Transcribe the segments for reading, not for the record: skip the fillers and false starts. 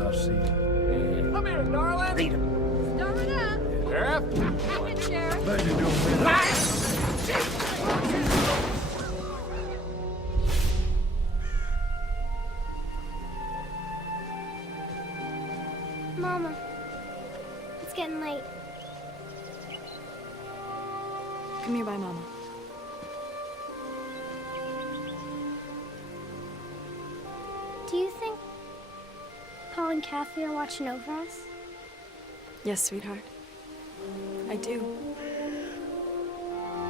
I'll see you. Come here, darling. Read 'em. Stir it up. Sheriff. Hey, Sheriff. Glad you're doing better. Mama, it's getting late. Come here by Mama. Do you think Paul and Kathy are watching over us? Yes, sweetheart. I do.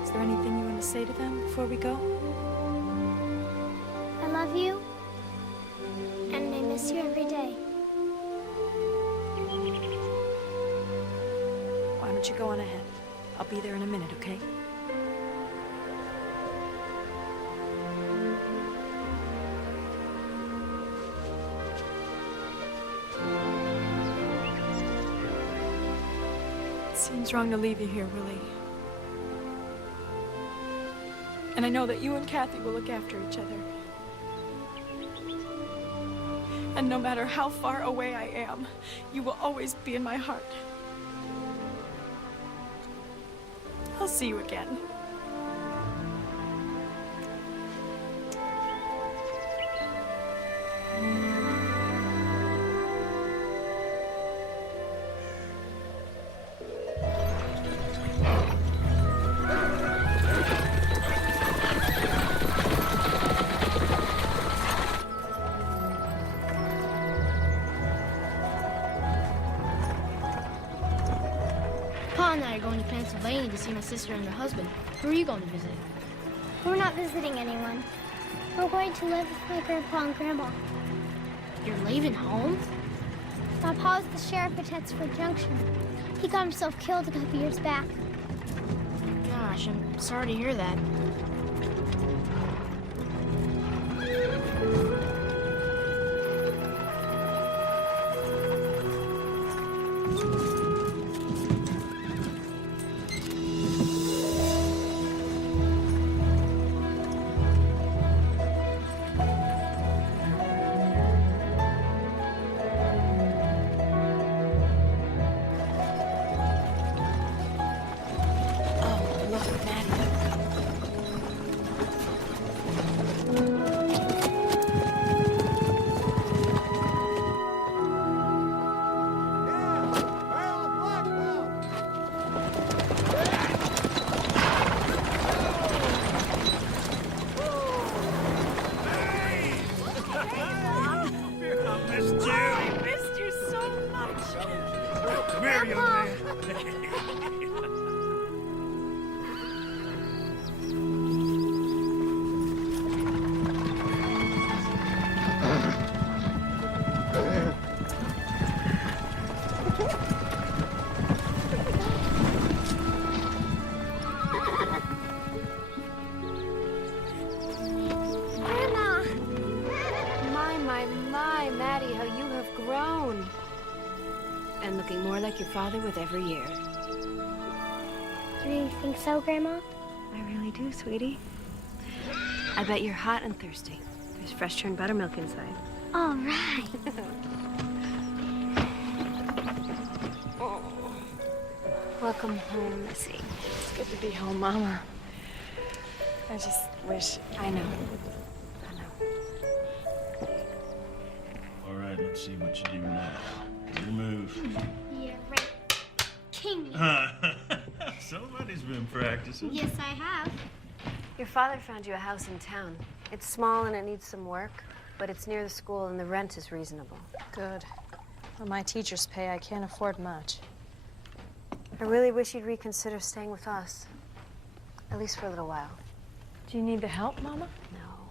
Is there anything you want to say to them before we go? I love you, and I miss you every day. Why don't you go on ahead? I'll be there in a minute, okay? It seems wrong to leave you here, Willie. And I know that you and Kathy will look after each other. And no matter how far away I am, you will always be in my heart. I'll see you again. Pa and I are going to Pennsylvania to see my sister and her husband. Who are you going to visit? We're not visiting anyone. We're going to live with my grandpa and grandma. You're leaving home? My pa's the sheriff at Tetsford Junction. He got himself killed a couple years back. Gosh, I'm sorry to hear that. Maddie, how you have grown. And looking more like your father with every year. Do you think so, Grandma? I really do, sweetie. I bet you're hot and thirsty. There's fresh churned buttermilk inside. All right. Oh. Welcome home, Missy. It's good to be home, Mama. I just wish... I know. All right, let's see what you do now. Your move. Yeah, right. King. Somebody's been practicing. Yes, I have. Your father found you a house in town. It's small and it needs some work, but it's near the school and the rent is reasonable. Good. On my teacher's pay, I can't afford much. I really wish you'd reconsider staying with us. At least for a little while. Do you need the help, Mama? No.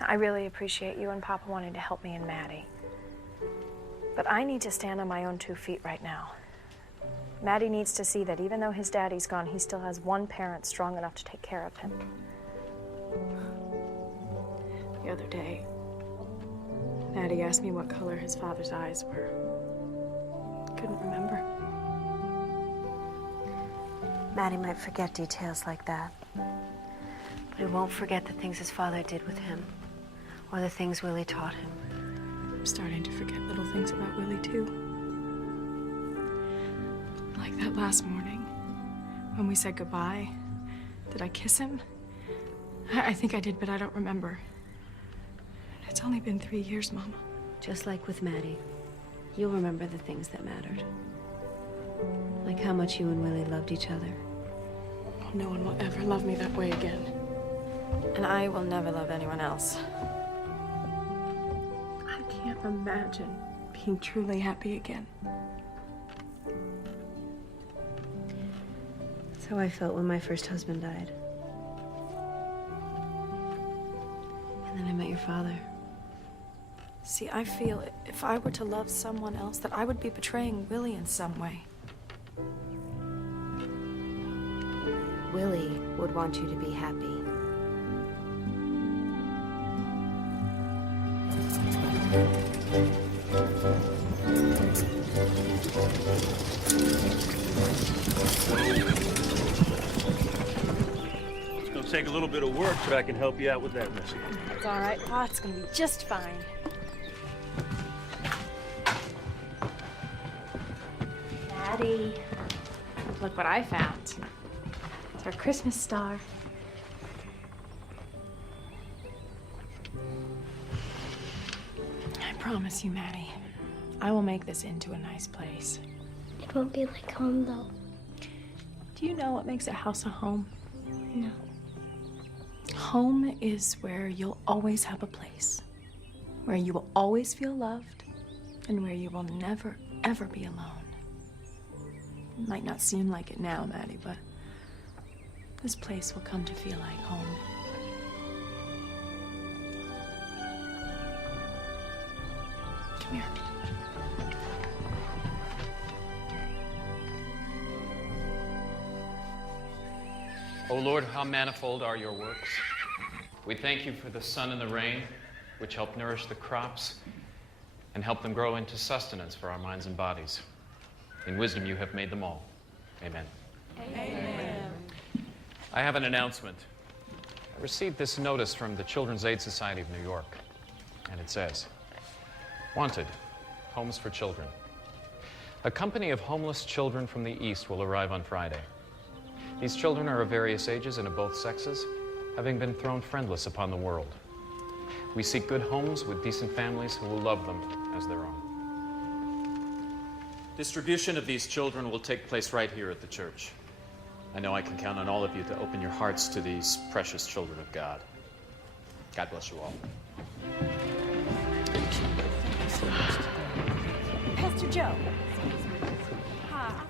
I really appreciate you and Papa wanting to help me and Maddie. But I need to stand on my own 2 feet right now. Maddie needs to see that even though his daddy's gone, he still has one parent strong enough to take care of him. The other day, Maddie asked me what color his father's eyes were. Couldn't remember. Maddie might forget details like that, but he won't forget the things his father did with him, or the things Willie taught him. I'm starting to forget little things about Willie, too. Like that last morning, when we said goodbye. Did I kiss him? I think I did, but I don't remember. It's only been 3 years, Mama. Just like with Maddie, you'll remember the things that mattered. Like how much you and Willie loved each other. No one will ever love me that way again. And I will never love anyone else. I can't imagine being truly happy again. That's how I felt when my first husband died. And then I met your father. See, I feel if I were to love someone else, that I would be betraying Willie in some way. Willie would want you to be happy. It's gonna take a little bit of work, but I can help you out with that, Missy. It's all right, Pa. It's gonna be just fine. Daddy, look what I found. It's our Christmas star. I promise you, Maddie, I will make this into a nice place. It won't be like home, though. Do you know what makes a house a home? No. Home is where you'll always have a place, where you will always feel loved, and where you will never, ever be alone. It might not seem like it now, Maddie, but this place will come to feel like home. Come here. O Lord, how manifold are your works. We thank you for the sun and the rain, which help nourish the crops and help them grow into sustenance for our minds and bodies. In wisdom you have made them all. Amen. Amen. I have an announcement. I received this notice from the Children's Aid Society of New York, and it says, "Wanted, homes for children. A company of homeless children from the East will arrive on Friday. These children are of various ages and of both sexes, having been thrown friendless upon the world. We seek good homes with decent families who will love them as their own. Distribution of these children will take place right here at the church. I know I can count on all of you to open your hearts to these precious children of God. God bless you all." Pastor Joe.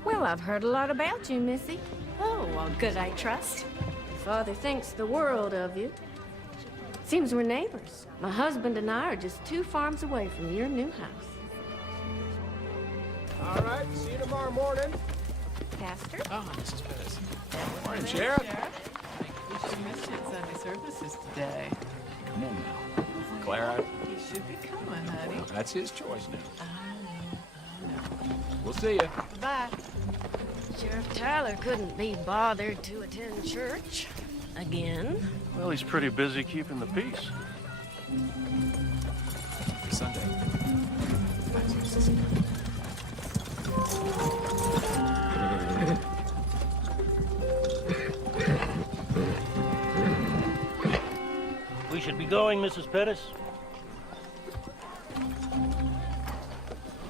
Well, I've heard a lot about you, Missy. Oh, well, good, I trust. Father thinks the world of you. Seems we're neighbors. My husband and I are just 2 farms away from your new house. All right, see you tomorrow morning. Pastor? Ah, Mrs. Pettis. Morning, Sheriff. We sure missed you at Sunday services today. Come on now. Clara, He should be coming, honey. that's his choice now. I know. We'll see you. Bye. Sheriff Tyler couldn't be bothered to attend church again. Well, he's pretty busy keeping the peace. Sunday. We should be going, Mrs. Pettis.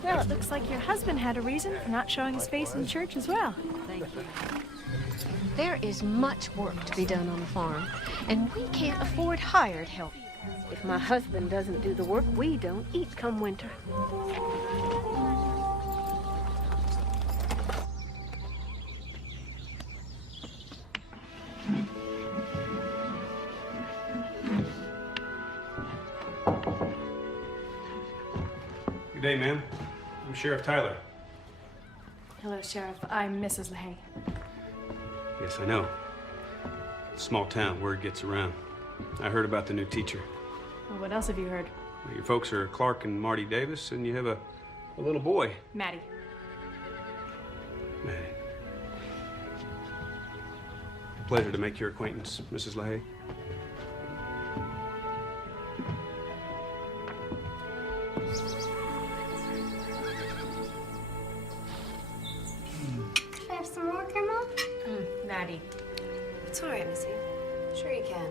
Well, it looks like your husband had a reason for not showing his face in church as well. Thank you. There is much work to be done on the farm, and we can't afford hired help. If my husband doesn't do the work, we don't eat come winter. Good day, ma'am. I'm Sheriff Tyler. Hello, Sheriff. I'm Mrs. LaHaye. Yes, I know. Small town, word gets around. I heard about the new teacher. Well, what else have you heard? Your folks are Clark and Marty Davis, and you have a little boy. Maddie. Maddie. Pleasure to make your acquaintance, Mrs. LaHaye. Can I have some more, Grandma? Maddie. It's all right, Missy. Sure you can.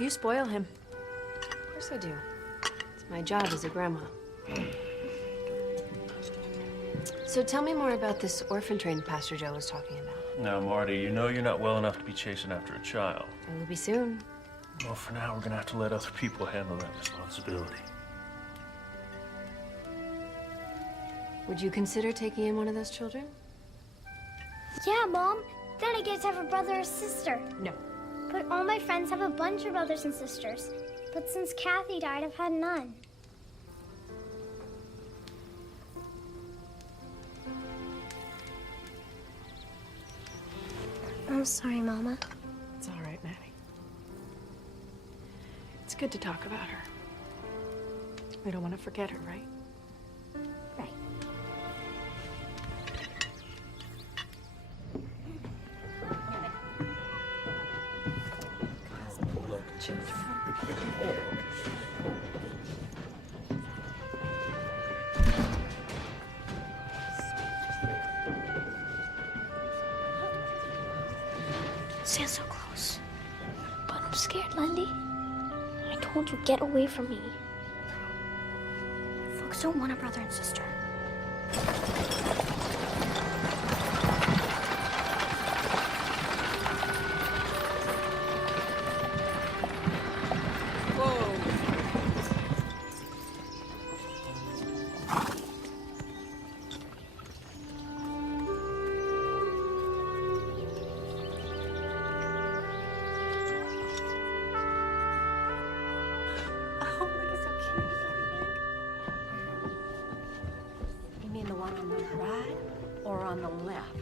You spoil him. Of course I do. It's my job as a grandma. So tell me more about this orphan train Pastor Joe was talking about. Now, Marty, you know you're not well enough to be chasing after a child. It will be soon. Well, for now, we're gonna have to let other people handle that responsibility. Would you consider taking in one of those children? Yeah, Mom. Then I get to have a brother or sister. No. But all my friends have a bunch of brothers and sisters. But since Kathy died, I've had none. I'm sorry, Mama. It's all right, Maddie. It's good to talk about her. We don't want to forget her, right? Right. Stand so close. But I'm scared, Lindy. I told you, get away from me. Folks don't want a brother and sister. You mean the one on the right or on the left?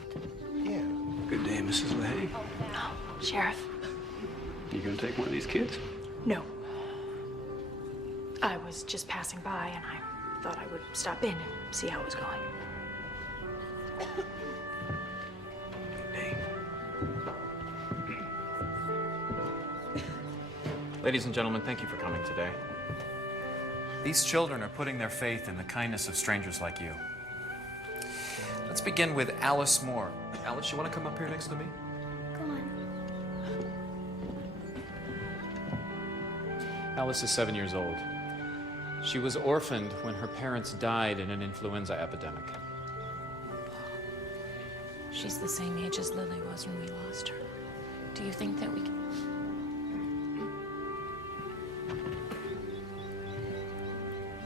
Yeah. Good day, Mrs. LaHaye. No, Sheriff. You gonna take one of these kids? No. I was just passing by and I thought I would stop in and see how it was going. Good day. Ladies and gentlemen, thank you for coming today. These children are putting their faith in the kindness of strangers like you. Let's begin with Alice Moore. Alice, you want to come up here next to me? Go on. Alice is 7 years old. She was orphaned when her parents died in an influenza epidemic. She's the same age as Lily was when we lost her. Do you think that we can...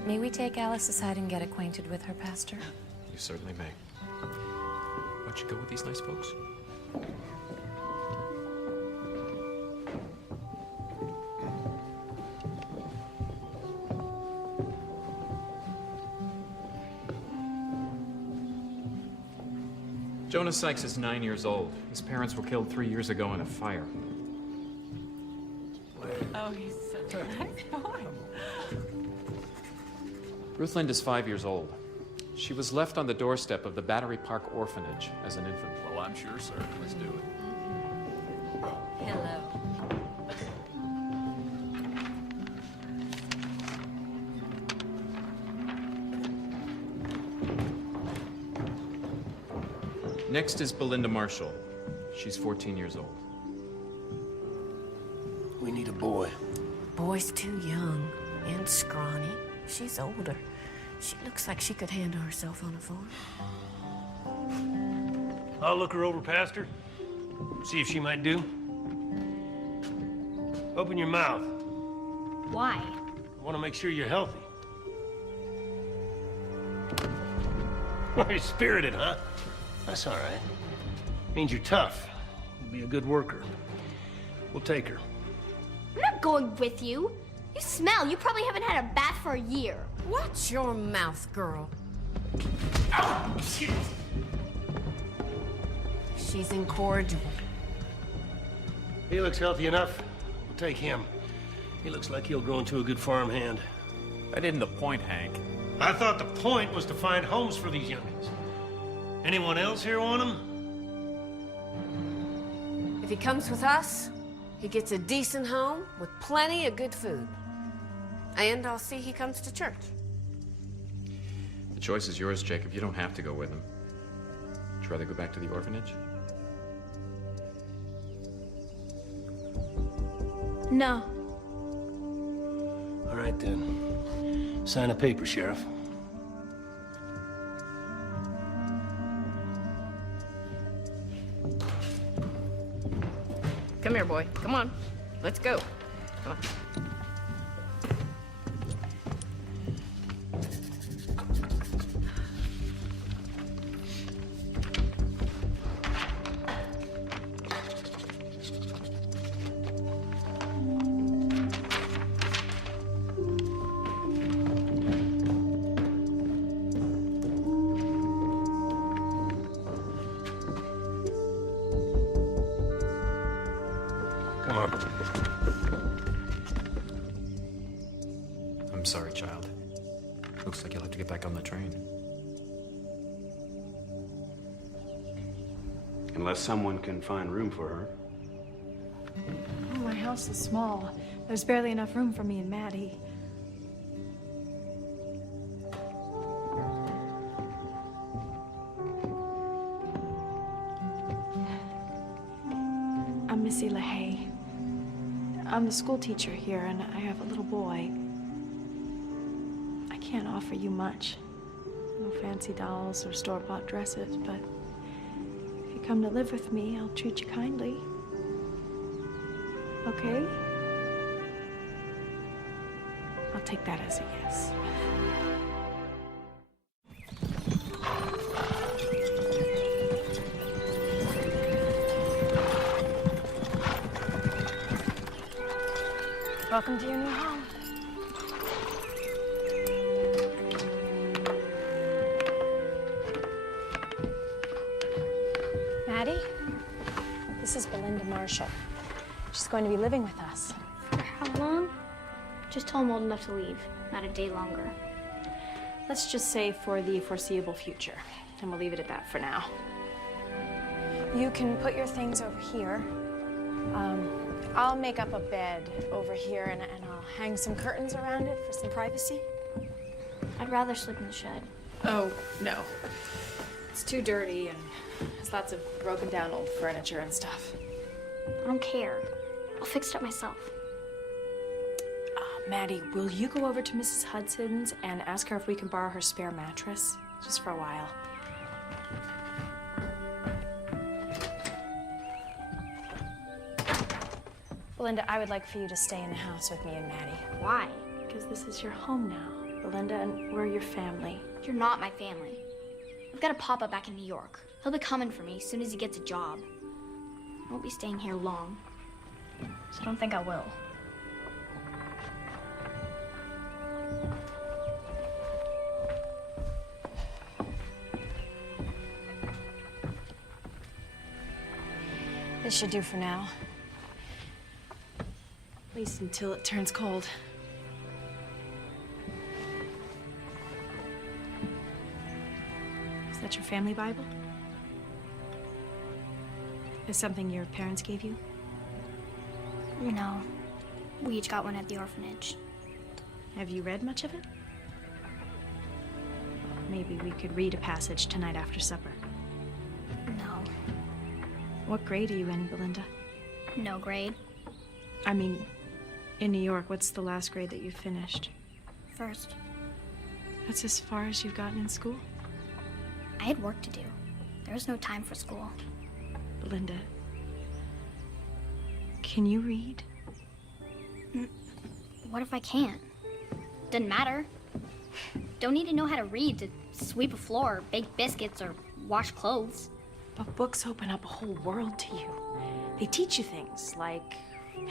May we take Alice aside and get acquainted with her, Pastor? You certainly may. Why don't you go with these nice folks? Jonas Sykes is 9 years old. His parents were killed 3 years ago in a fire. Oh, he's such a nice boy. Ruth Lind is 5 years old. She was left on the doorstep of the Battery Park Orphanage as an infant. Well, I'm sure, sir. Let's do it. Hello. Next is Belinda Marshall. She's 14 years old. We need a boy. Boy's too young and scrawny. She's older. She looks like she could handle herself on a farm. I'll look her over, Pastor. See if she might do. Open your mouth. Why? I want to make sure you're healthy. You're spirited, huh? That's all right. Means you're tough. You'll be a good worker. We'll take her. I'm not going with you. You smell. You probably haven't had a bath for a year. Watch your mouth, girl. Oh, shit. She's incorrigible. He looks healthy enough. We'll take him. He looks like he'll grow into a good farmhand. That isn't the point, Hank. I thought the point was to find homes for these youngins. Anyone else here want them? If he comes with us, he gets a decent home with plenty of good food. And I'll see he comes to church. The choice is yours, Jacob. You don't have to go with him. Would you rather go back to the orphanage? No. All right, then. Sign a paper, Sheriff. Come here, boy. Come on. Let's go. Come on. Come on. I'm sorry, child. Looks like you'll have to get back on the train. Unless someone can find room for her. Oh, my house is small. There's barely enough room for me and Maddie. I'm Missy LaHaye. I'm the school teacher here, and I have a little boy. I can't offer you much. No fancy dolls or store-bought dresses, but if you come to live with me, I'll treat you kindly. Okay? I'll take that as a yes. Welcome to your new home. Maddie, this is Belinda Marshall. She's going to be living with us. For how long? Just till I'm old enough to leave, not a day longer. Let's just say for the foreseeable future, and we'll leave it at that for now. You can put your things over here. I'll make up a bed over here, and I'll hang some curtains around it for some privacy. I'd rather sleep in the shed. Oh, no. It's too dirty, and there's lots of broken down old furniture and stuff. I don't care. I'll fix it up myself. Maddie, will you go over to Mrs. Hudson's and ask her if we can borrow her spare mattress? Just for a while. Belinda, I would like for you to stay in the house with me and Maddie. Why? Because this is your home now, Belinda, and we're your family. You're not my family. I've got a papa back in New York. He'll be coming for me as soon as he gets a job. I won't be staying here long, so I don't think I will. This should do for now. At least until it turns cold. Is that your family Bible? Is something your parents gave you? No. We each got one at the orphanage. Have you read much of it? Maybe we could read a passage tonight after supper. No. What grade are you in, Belinda? No grade. I mean, in New York, what's the last grade that you finished? First. That's as far as you've gotten in school? I had work to do. There was no time for school. Belinda, can you read? What if I can't? Doesn't matter. Don't need to know how to read to sweep a floor, bake biscuits, or wash clothes. But books open up a whole world to you. They teach you things like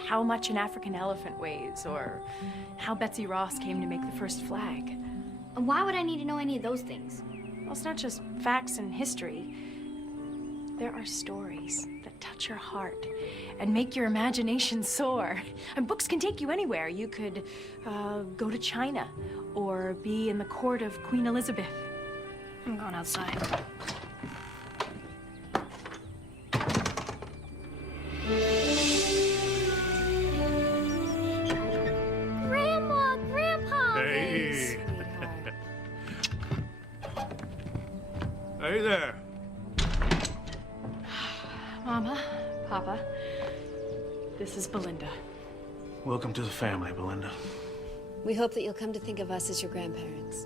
how much an African elephant weighs, or how Betsy Ross came to make the first flag. And why would I need to know any of those things? Well, it's not just facts and history. There are stories that touch your heart and make your imagination soar. And books can take you anywhere. You could go to China or be in the court of Queen Elizabeth. I'm going outside. Grandma, Grandpa! Hey. Hey there. Mama, Papa, this is Belinda. Welcome to the family, Belinda. We hope that you'll come to think of us as your grandparents.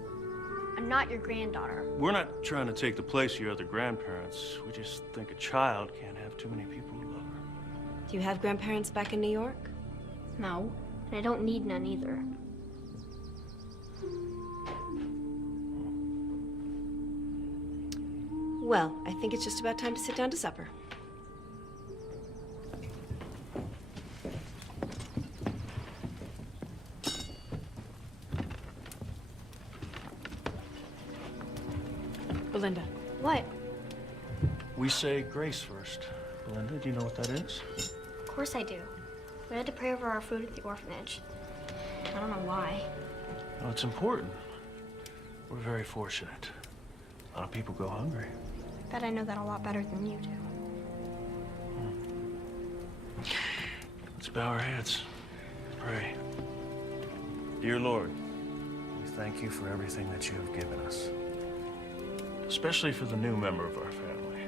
I'm not your granddaughter. We're not trying to take the place of your other grandparents. We just think a child can't have too many people who love her. Do you have grandparents back in New York? No, and I don't need none either. Well, I think it's just about time to sit down to supper. Belinda. What? We say grace first. Belinda, do you know what that is? Of course I do. We had to pray over our food at the orphanage. I don't know why. Well, it's important. We're very fortunate. A lot of people go hungry. I bet I know that a lot better than you do. Let's bow our heads. Pray. Dear Lord, we thank you for everything that you have given us. Especially for the new member of our family,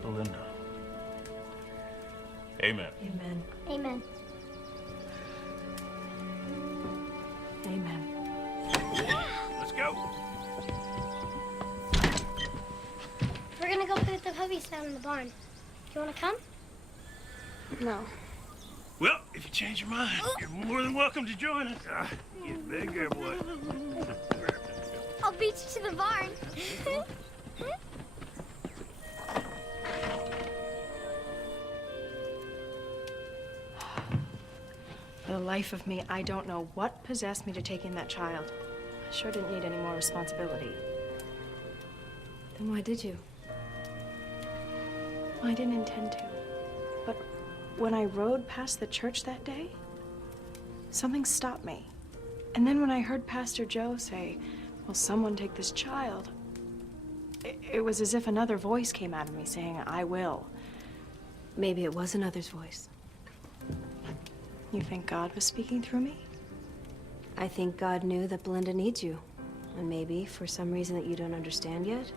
Belinda. Amen. Amen. Amen. Amen. Let's go. We're gonna go play with the puppies down in the barn. You wanna come? No. Well, if you change your mind, you're more than welcome to join us. Get bigger, boy. I'll beat you to the barn. For the life of me, I don't know what possessed me to take in that child. I sure didn't need any more responsibility. Then why did you? I didn't intend to. But when I rode past the church that day, something stopped me. And then when I heard Pastor Joe say, "Will someone take this child?" It was as if another voice came out of me saying, "I will." Maybe it was another's voice. You think God was speaking through me? I think God knew that Belinda needs you. And maybe, for some reason that you don't understand yet,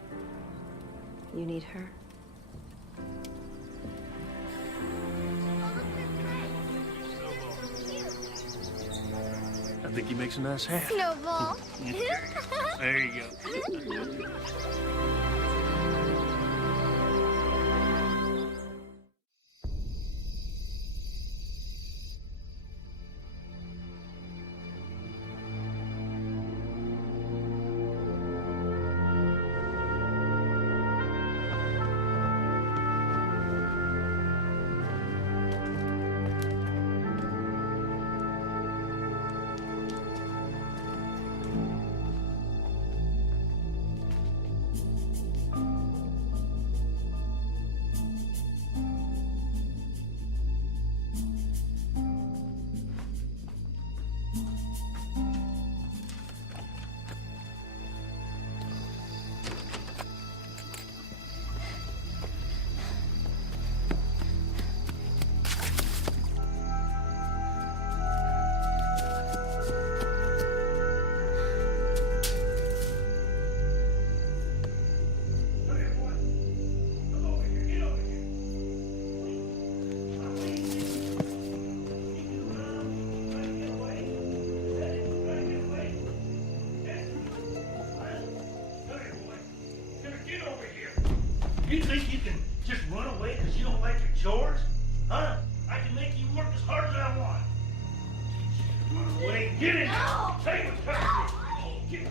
you need her. I think he makes a nice hat. Snowball. There you go. You think you can just run away because you don't like your chores? Huh? I can make you work as hard as I want. Run away. Get in. No! Tell you what's coming. Get in.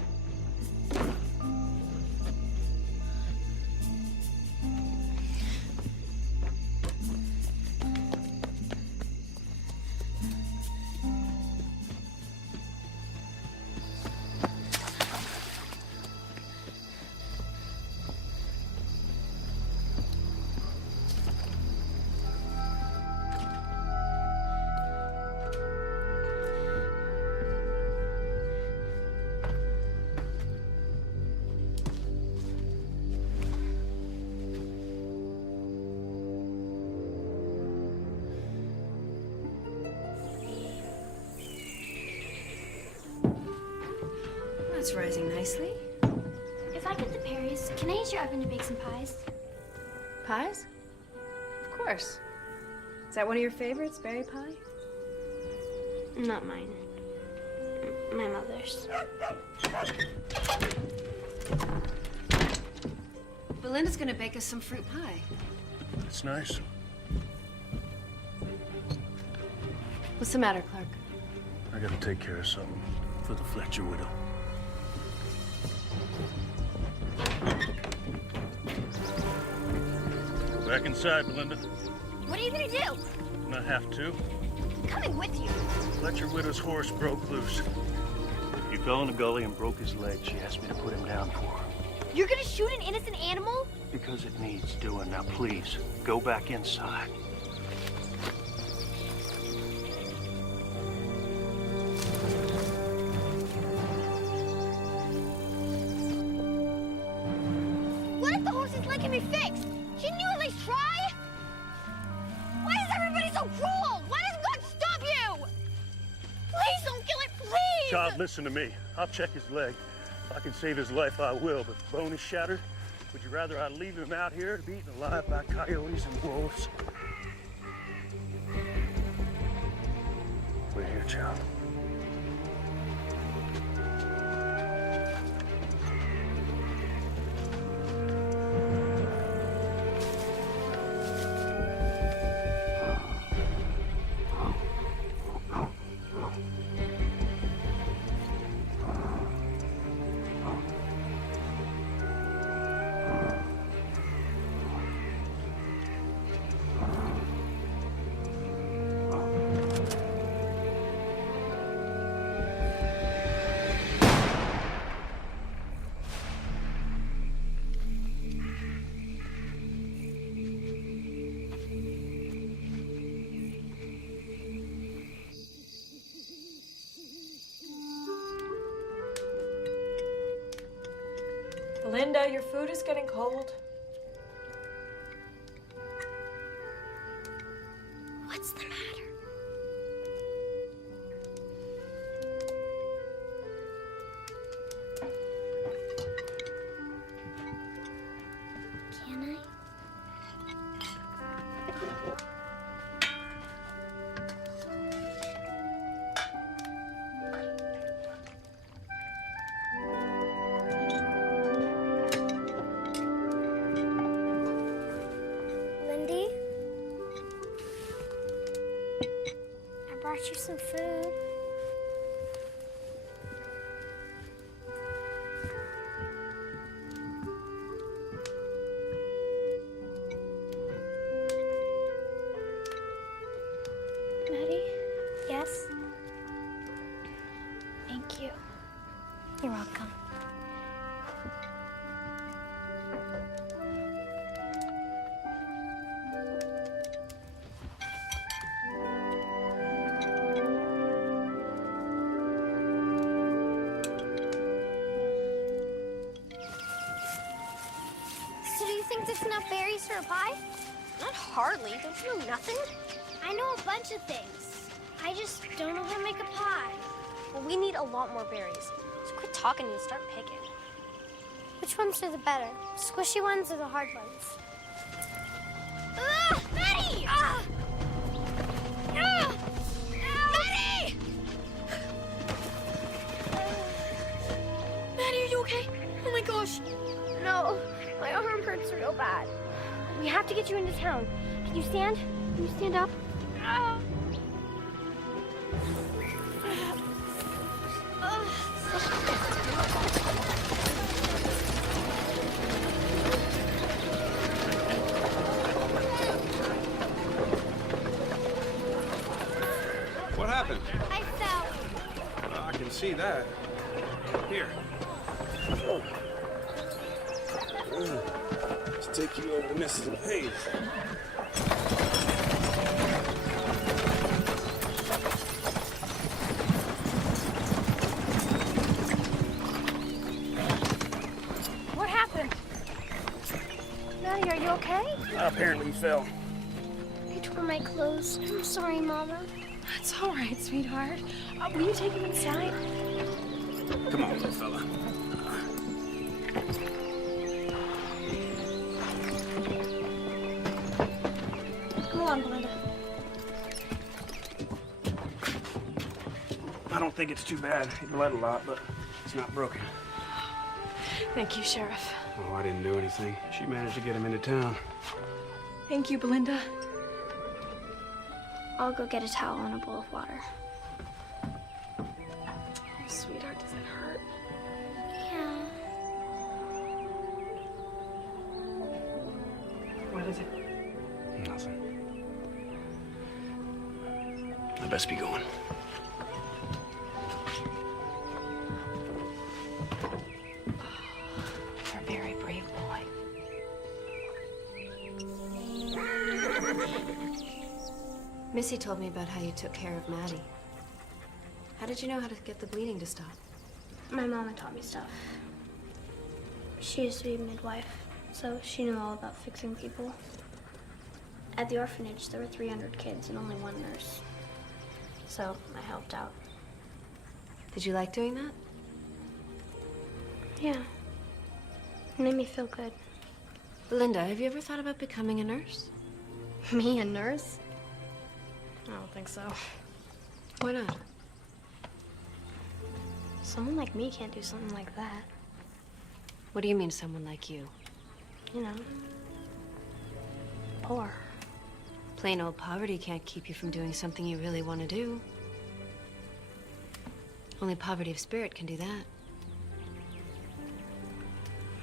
That's rising nicely. If I get the berries, can I use your oven to bake some pies? Pies? Of course. Is that one of your favorites, berry pie? Not mine. My mother's. Belinda's gonna bake us some fruit pie. That's nice. What's the matter, Clark? I gotta take care of something for the Fletcher widow. Go back inside, Belinda. What are you gonna do? And I have to. I'm coming with you. Fletcher widow's horse broke loose. He fell in a gully and broke his leg. She asked me to put him down for her. You're gonna shoot an innocent animal? Because it needs doing. Now, please, go back inside. What if the horse's leg can be fixed? Shouldn't you at least try? Why is everybody so cruel? Why doesn't God stop you? Please don't kill it, please! Child, listen to me. I'll check his leg. If I can save his life, I will. But the bone is shattered. Would you rather I leave him out here to be eaten alive by coyotes and wolves? We're here, child. Linda, your food is getting cold. What's the matter? Can I? Lindy? I brought you some food. Maddie? Yes? Thank you. You're welcome. So do you think this is enough berries for a pie? Not hardly. Don't you know nothing? I know a bunch of things. I just don't know how to make a pie. Well, we need a lot more berries. So quit talking and start picking. Which ones are the better? Squishy ones or the hard ones? Maddie! Maddie! Maddie, are you okay? Oh my gosh. No, my arm hurts real bad. We have to get you into town. Can you stand? Can you stand up? What happened? I fell. I can see that. Here. Oh. Let's take you over to Mrs. Hayes. What happened? Maddie, are you okay? Apparently he fell. I tore my clothes. I'm sorry, Mama. It's all right, sweetheart. Will you take him inside? Come on, little fella. Come along, Belinda. I don't think it's too bad. He bled a lot, but it's not broken. Thank you, Sheriff. Oh, I didn't do anything. She managed to get him into town. Thank you, Belinda. I'll go get a towel and a bowl of water. Oh, sweetheart, does it hurt? Yeah. What is it? Nothing. I best be going. You're a very brave boy. Missy told me about how you took care of Maddie. How did you know how to get the bleeding to stop? My mama taught me stuff. She used to be a midwife, so she knew all about fixing people. At the orphanage, there were 300 kids and only one nurse. So I helped out. Did you like doing that? Yeah. It made me feel good. Belinda, have you ever thought about becoming a nurse? Me, a nurse? I don't think so. Why not? Someone like me can't do something like that. What do you mean, someone like you? You know, poor. Plain old poverty can't keep you from doing something you really want to do. Only poverty of spirit can do that.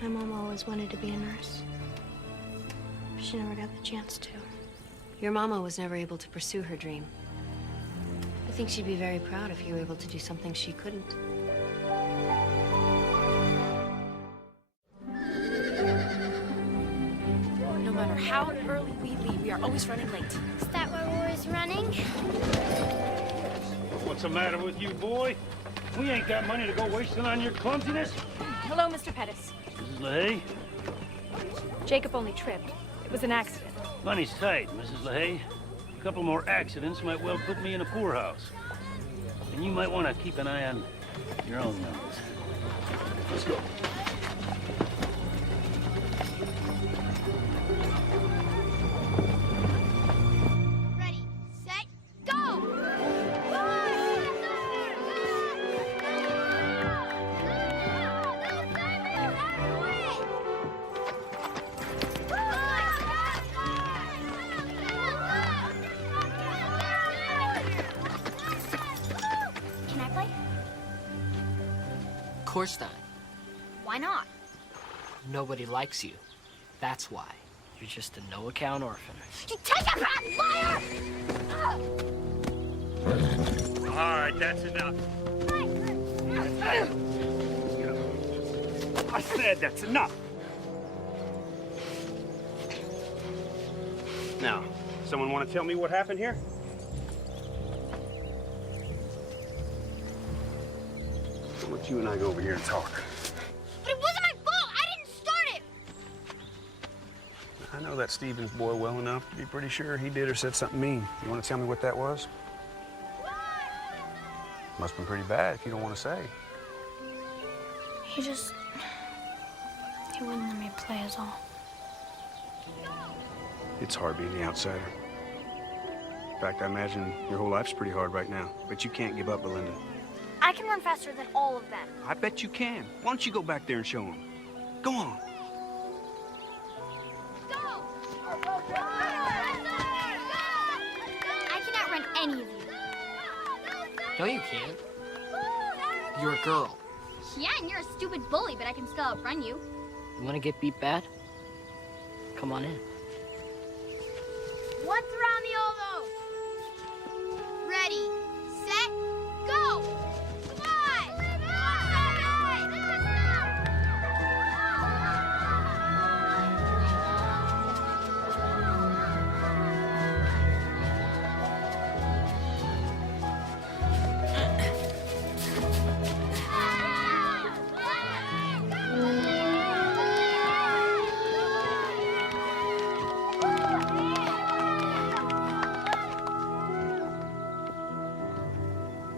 My mom always wanted to be a nurse. But she never got the chance to. Your mama was never able to pursue her dream. I think she'd be very proud if you were able to do something she couldn't. No matter how early we leave, we are always running late. Is that why we're always running? What's the matter with you, boy? We ain't got money to go wasting on your clumsiness. Hello, Mr. Pettis. Mrs. LaHaye? Jacob only tripped. It was an accident. Money's tight, Mrs. LaHaye. A couple more accidents might well put me in a poorhouse. And you might want to keep an eye on your own numbers. Let's go. Ready, set, go! Can I play? Of course not. Why not? Nobody likes you. That's why. You're just a no-account orphan. You take it back, liar! All right, that's enough. I said that's enough. Now, someone want to tell me what happened here? Why don't you and I go over here and talk? But it wasn't my fault! I didn't start it! I know that Stevens boy well enough to be pretty sure he did or said something mean. You want to tell me what that was? Must have been pretty bad if you don't want to say. He wouldn't let me play is all. It's hard being the outsider. In fact, I imagine your whole life's pretty hard right now. But you can't give up, Belinda. I can run faster than all of them. I bet you can. Why don't you go back there and show them? Go on. I cannot run any of you. No, you can't. You're a girl. Yeah, and you're a stupid bully, but I can still outrun you. You want to get beat bad? Come on in. Once around the oval. Ready, set, go! Come on!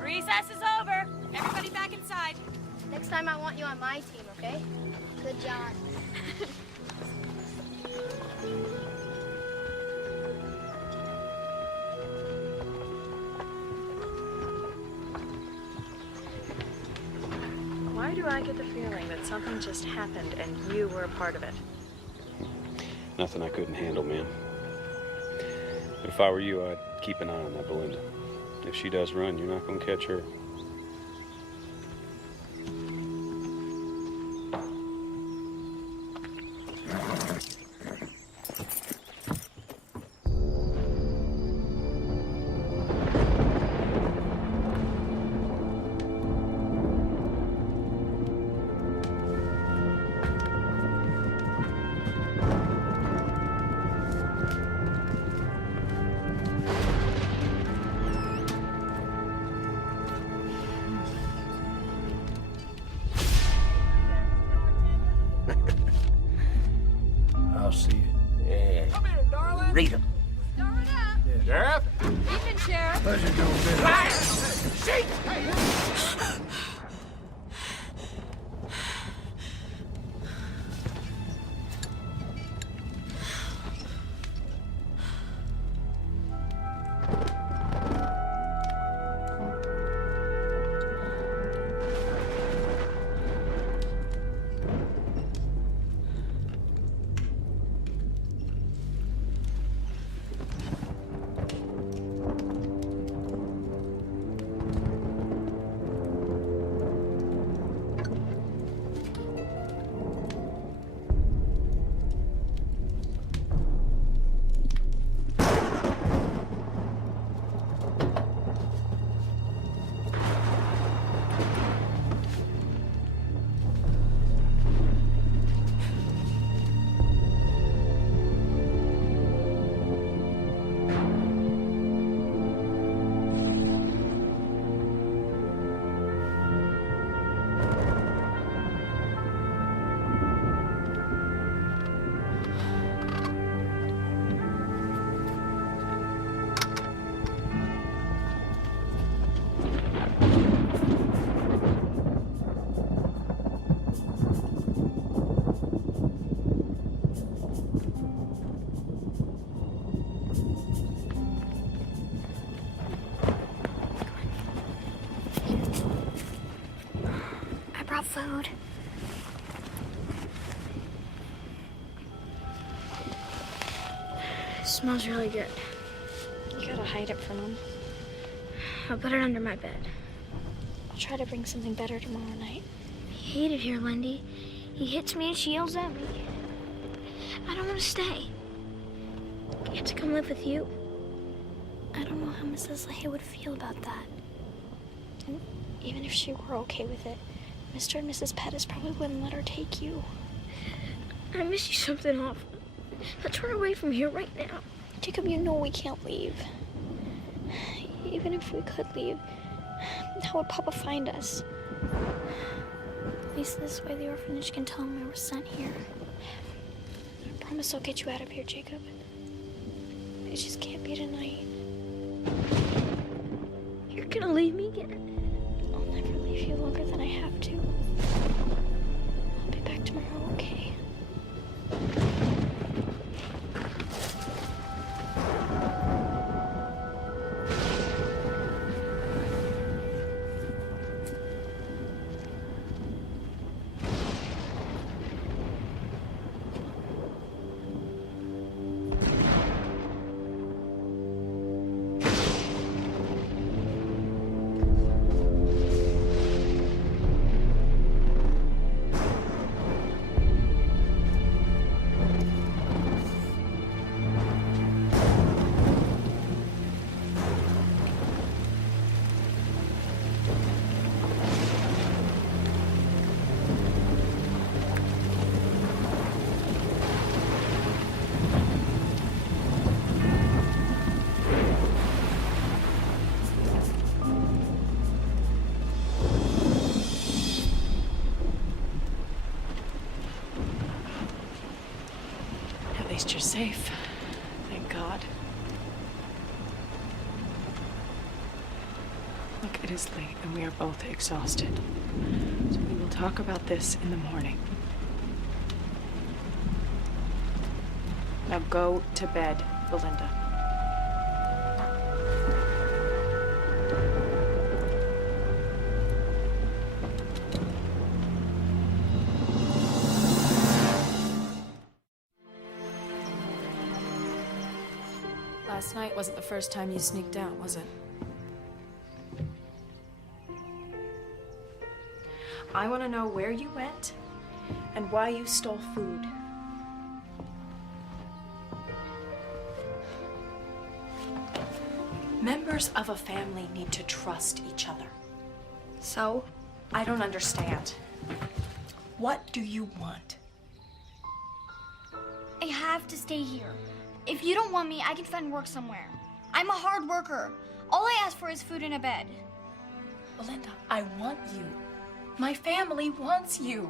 Recess is over. my team, okay? Good job. Why do I get the feeling that something just happened and you were a part of it? Nothing I couldn't handle, ma'am. But if I were you, I'd keep an eye on that Belinda. If she does run, you're not going to catch her. I'll see you. Yeah. Come here, darling. Read them. Sheriff? Evening, Sheriff. Pleasure doing business. Food. It smells really good. You gotta hide it from him. I'll put it under my bed. I'll try to bring something better tomorrow night. I hate it here, Lindy. He hits me and she yells at me. I don't want to stay. I have to come live with you. I don't know how Mrs. Leahy would feel about that. And even if she were okay with it, Mr. and Mrs. Pettis probably wouldn't let her take you. I miss you something awful. Let's run away from here right now. Jacob, you know we can't leave. Even if we could leave, how would Papa find us? At least this way the orphanage can tell him we were sent here. I promise I'll get you out of here, Jacob. It just can't be tonight. You're gonna leave me again? I'll never leave you longer than I have to. I'll be back tomorrow, okay? At least you're safe. Thank God. Look, it is late and we are both exhausted. So we will talk about this in the morning. Now go to bed, Belinda. Last night wasn't the first time you sneaked out, was it? I want to know where you went and why you stole food. Members of a family need to trust each other. So? I don't understand. What do you want? I have to stay here. If you don't want me, I can find work somewhere. I'm a hard worker. All I ask for is food and a bed. Belinda, I want you. My family wants you.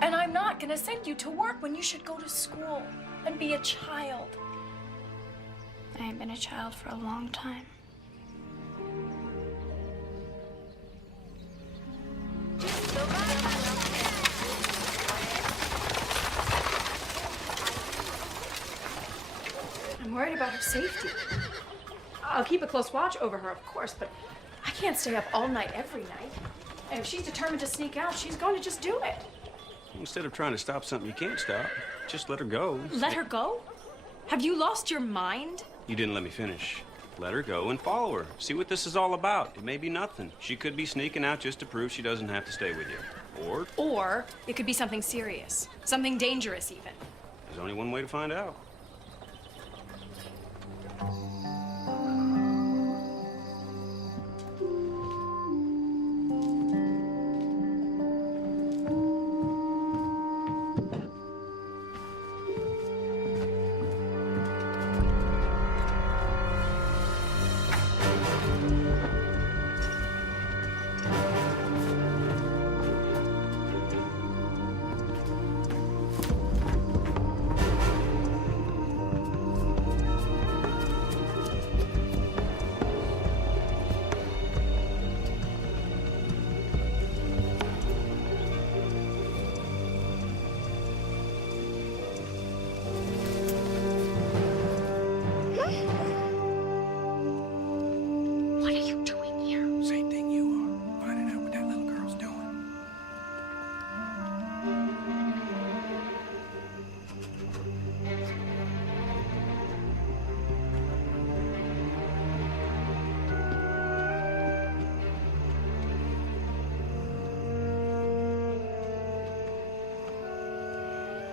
And I'm not gonna send you to work when you should go to school and be a child. I ain't been a child for a long time. I'm worried about her safety. I'll keep a close watch over her, of course, but I can't stay up all night every night. And if she's determined to sneak out, she's going to just do it. Instead of trying to stop something you can't stop, just let her go. Let her go? Have you lost your mind? You didn't let me finish. Let her go and follow her. See what this is all about. It may be nothing. She could be sneaking out just to prove she doesn't have to stay with you. Or it could be something serious. Something dangerous, even. There's only one way to find out.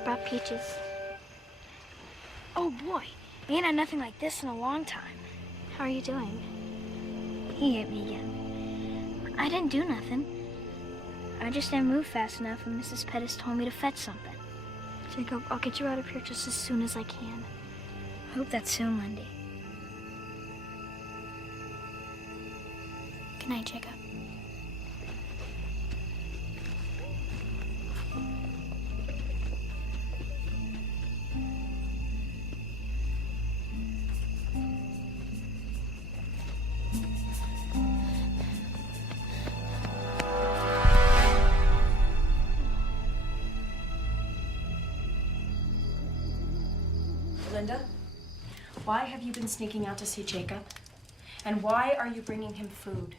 Brought peaches. Oh boy, we ain't had nothing like this in a long time. How are you doing? He hit me again. I didn't do nothing. I just didn't move fast enough and Mrs. Pettis told me to fetch something. Jacob, I'll get you out of here just as soon as I can. I hope that's soon, Lindy. Good night, Jacob. Linda, why have you been sneaking out to see Jacob? And why are you bringing him food?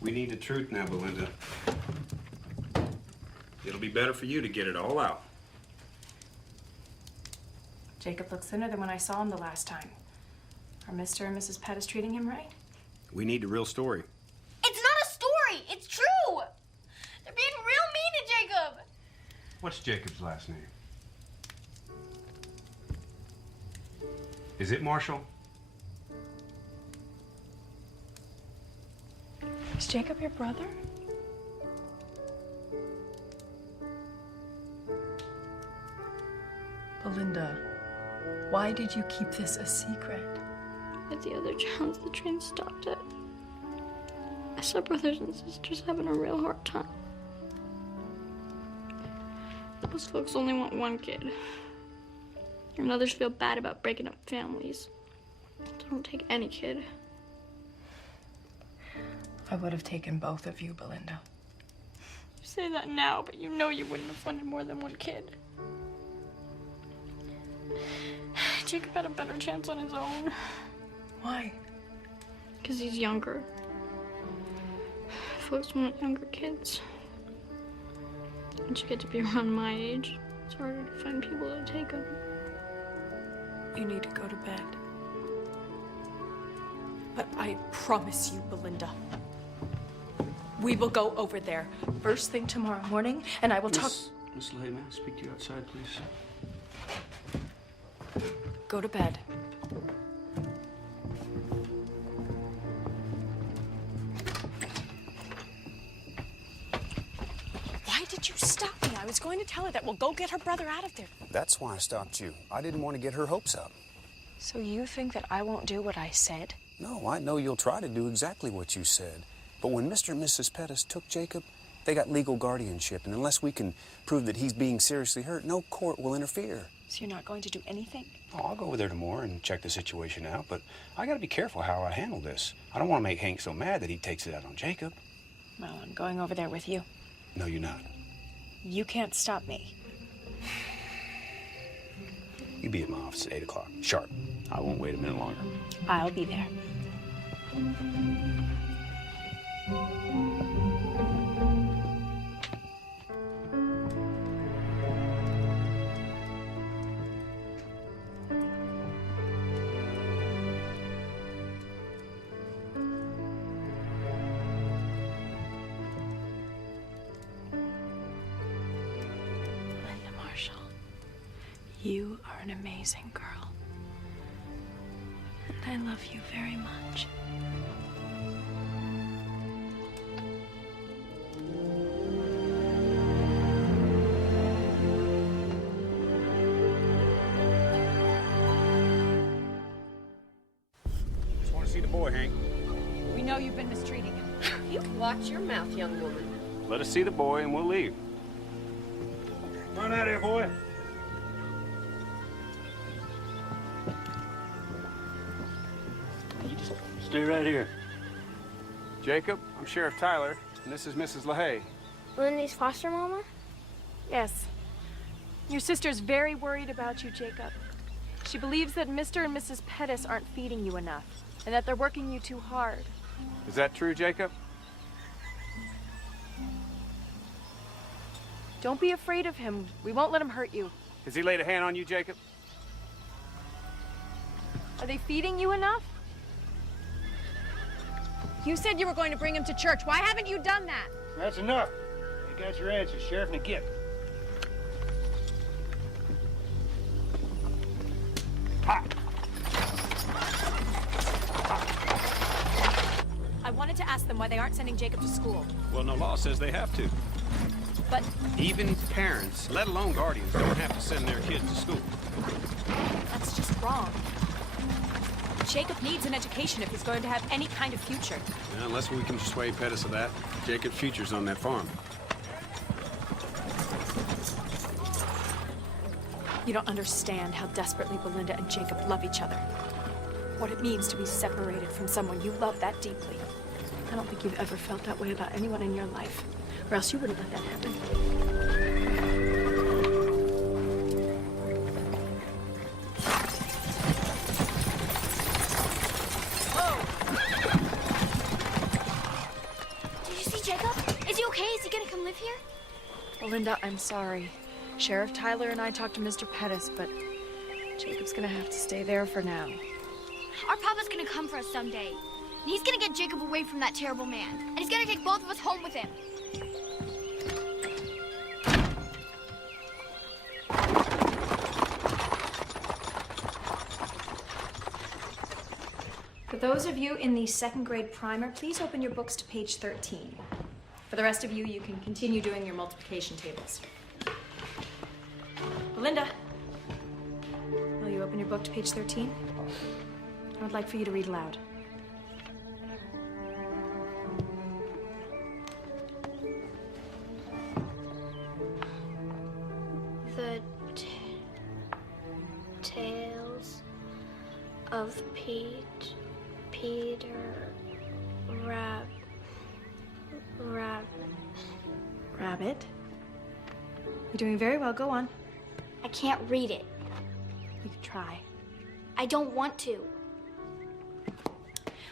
We need the truth now, Belinda. It'll be better for you to get it all out. Jacob looks thinner than when I saw him the last time. Are Mr. and Mrs. Pettis treating him right? We need the real story. It's not a story! It's true! They're being real mean to Jacob! What's Jacob's last name? Is it Marshall? Is Jacob your brother? Belinda, why did you keep this a secret? At the other towns, the train stopped at. I saw brothers and sisters having a real hard time. Those folks only want one kid. And others feel bad about breaking up families. They don't take any kid. I would have taken both of you, Belinda. say that now, but you know you wouldn't have wanted more than one kid. Jacob had a better chance on his own. Why? Because he's younger. Folks want younger kids. Once you get to be around my age, it's harder to find people to take them. You need to go to bed. But I promise you, Belinda, we will go over there first thing tomorrow morning, and I will talk. Miss Leigh, may I speak to you outside, please? Go to bed. Why did you stop me? I was going to tell her that we'll go get her brother out of there. That's why I stopped you. I didn't want to get her hopes up. So you think that I won't do what I said? No, I know you'll try to do exactly what you said. But when Mr. and Mrs. Pettis took Jacob, they got legal guardianship, and unless we can prove that he's being seriously hurt, no court will interfere. So you're not going to do anything? Oh, I'll go over there tomorrow and check the situation out, but I gotta be careful how I handle this. I don't want to make Hank so mad that he takes it out on Jacob. Well, I'm going over there with you. No, you're not. You can't stop me. You be at my office at 8 o'clock, sharp. I won't wait a minute longer. I'll be there. You are an amazing girl. And I love you very much. Just want to see the boy, Hank. We know you've been mistreating him. You watch your mouth, young woman. Let us see the boy and we'll leave. Run out of here, boy. Stay right here. Jacob, I'm Sheriff Tyler, and this is Mrs. LaHaye. Lindy's foster mama? Yes. Your sister's very worried about you, Jacob. She believes that Mr. and Mrs. Pettis aren't feeding you enough, and that they're working you too hard. Is that true, Jacob? Don't be afraid of him. We won't let him hurt you. Has he laid a hand on you, Jacob? Are they feeding you enough? You said you were going to bring him to church. Why haven't you done that? That's enough. You got your answer, Sheriff. Now get. I wanted to ask them why they aren't sending Jacob to school. Well, no law says they have to. But Even parents, let alone guardians, don't have to send their kids to school. that's just wrong. Jacob needs an education if he's going to have any kind of future. Yeah, unless we can persuade Pettis of that. Jacob's future's on that farm. You don't understand how desperately Belinda and Jacob love each other. What it means to be separated from someone you love that deeply. I don't think you've ever felt that way about anyone in your life, or else you wouldn't let that happen. Belinda, I'm sorry. Sheriff Tyler and I talked to Mr. Pettis, but Jacob's gonna have to stay there for now. Our papa's gonna come for us someday. And he's gonna get Jacob away from that terrible man. And he's gonna take both of us home with him. For those of you in the second grade primer, please open your books to page 13. For the rest of you, you can continue doing your multiplication tables. Belinda, will you open your book to page 13? I would like for you to read aloud. The tales of Peter Rabbit. habit. You're doing very well. Go on. I can't read it. You can try. I don't want to.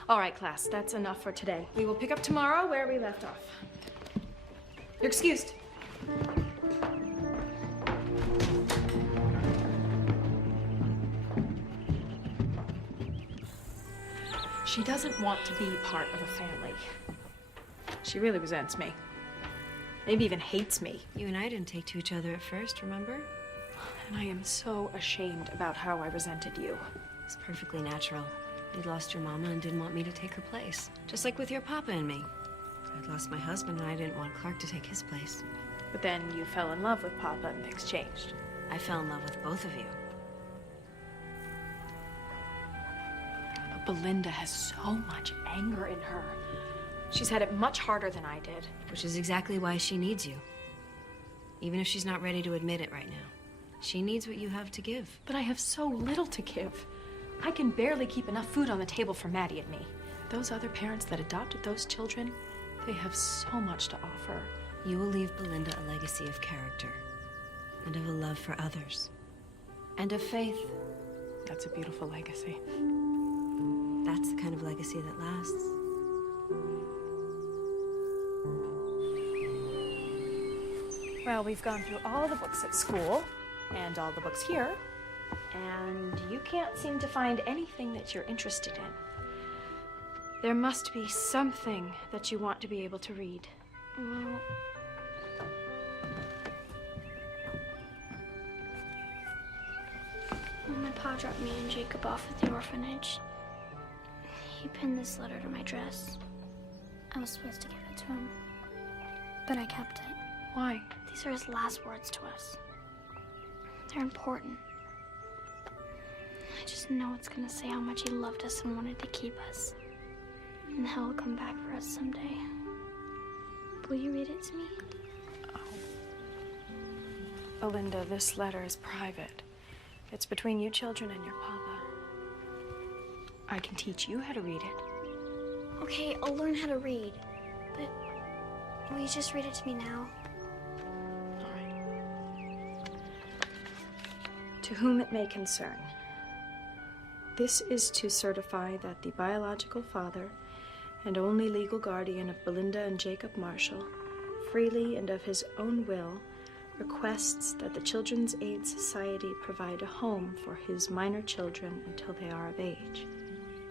All right, class, that's enough for today. We will pick up tomorrow where we left off. You're excused. She doesn't want to be part of a family. She really resents me. Maybe even hates me. You and I didn't take to each other at first, remember? And I am so ashamed about how I resented you. It's perfectly natural. You'd lost your mama and didn't want me to take her place. Just like with your papa and me. I'd lost my husband and I didn't want Clark to take his place. But then you fell in love with Papa and things changed. I fell in love with both of you. But Belinda has so much anger in her. She's had it much harder than I did. Which is exactly why she needs you. Even if she's not ready to admit it right now. She needs what you have to give. But I have so little to give. I can barely keep enough food on the table for Maddie and me. Those other parents that adopted those children, they have so much to offer. You will leave Belinda a legacy of character. And of a love for others. And of faith. That's a beautiful legacy. That's the kind of legacy that lasts. Well, we've gone through all the books at school, and all the books here, and you can't seem to find anything that you're interested in. There must be something that you want to be able to read. Well, when my pa dropped me and Jacob off at the orphanage, he pinned this letter to my dress. I was supposed to give it to him, but I kept it. Why? These are his last words to us. They're important. I just know it's gonna say how much he loved us and wanted to keep us. And how he'll come back for us someday. Will you read it to me? Oh. Belinda, this letter is private. It's between you children and your papa. I can teach you how to read it. Okay, I'll learn how to read. But will you just read it to me now? To whom it may concern. This is to certify that the biological father and only legal guardian of Belinda and Jacob Marshall, freely and of his own will, requests that the Children's Aid Society provide a home for his minor children until they are of age.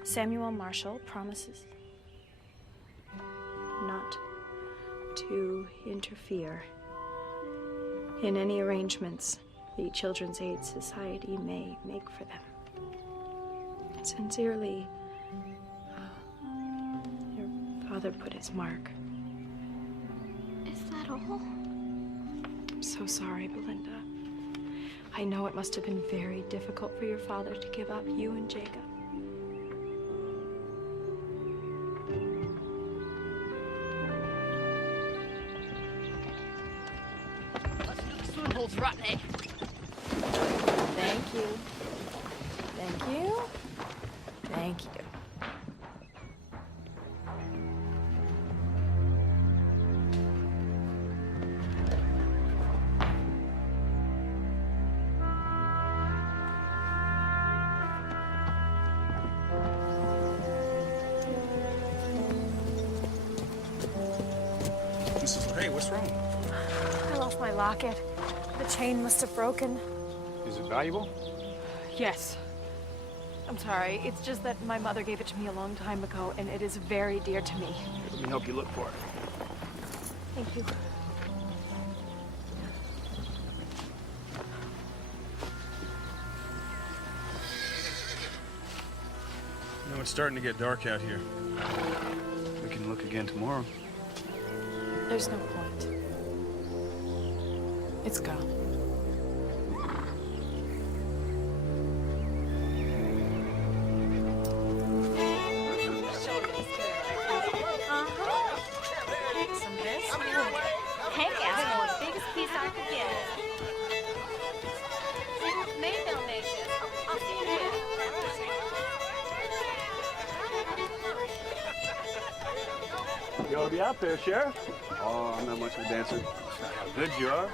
Samuel Marshall promises not to interfere in any arrangements the Children's Aid Society may make for them. Sincerely, your father put his mark. Is that all? I'm so sorry, Belinda. I know it must have been very difficult for your father to give up you and Jacob. Listen to the spoon holes, rotten egg. Thank you. Thank you. Thank you. Hey, what's wrong? I lost my locket. The chain must have broken. Is it valuable? Yes. I'm sorry. It's just that my mother gave it to me a long time ago, and it is very dear to me. Let me help you look for it. Thank you. You know, it's starting to get dark out here. We can look again tomorrow. There's no point. It's gone. Hank asked for the biggest piece I could get. Maybe they'll make this. I'll see you later. You ought to be out there, Sheriff. Oh, I'm not much of a dancer. How good you are? An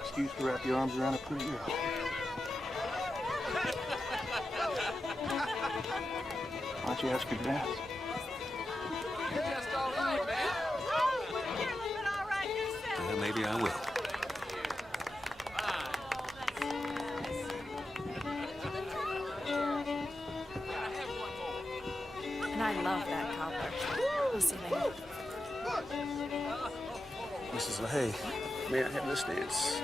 excuse to wrap your arms around a pretty girl. Why don't you ask her to dance? You're just all right, man. Oh, well, you're doing all right yourself. Well, maybe I will. And I love that cobbler. We'll see later. Mrs. LaHaye, may I have this dance?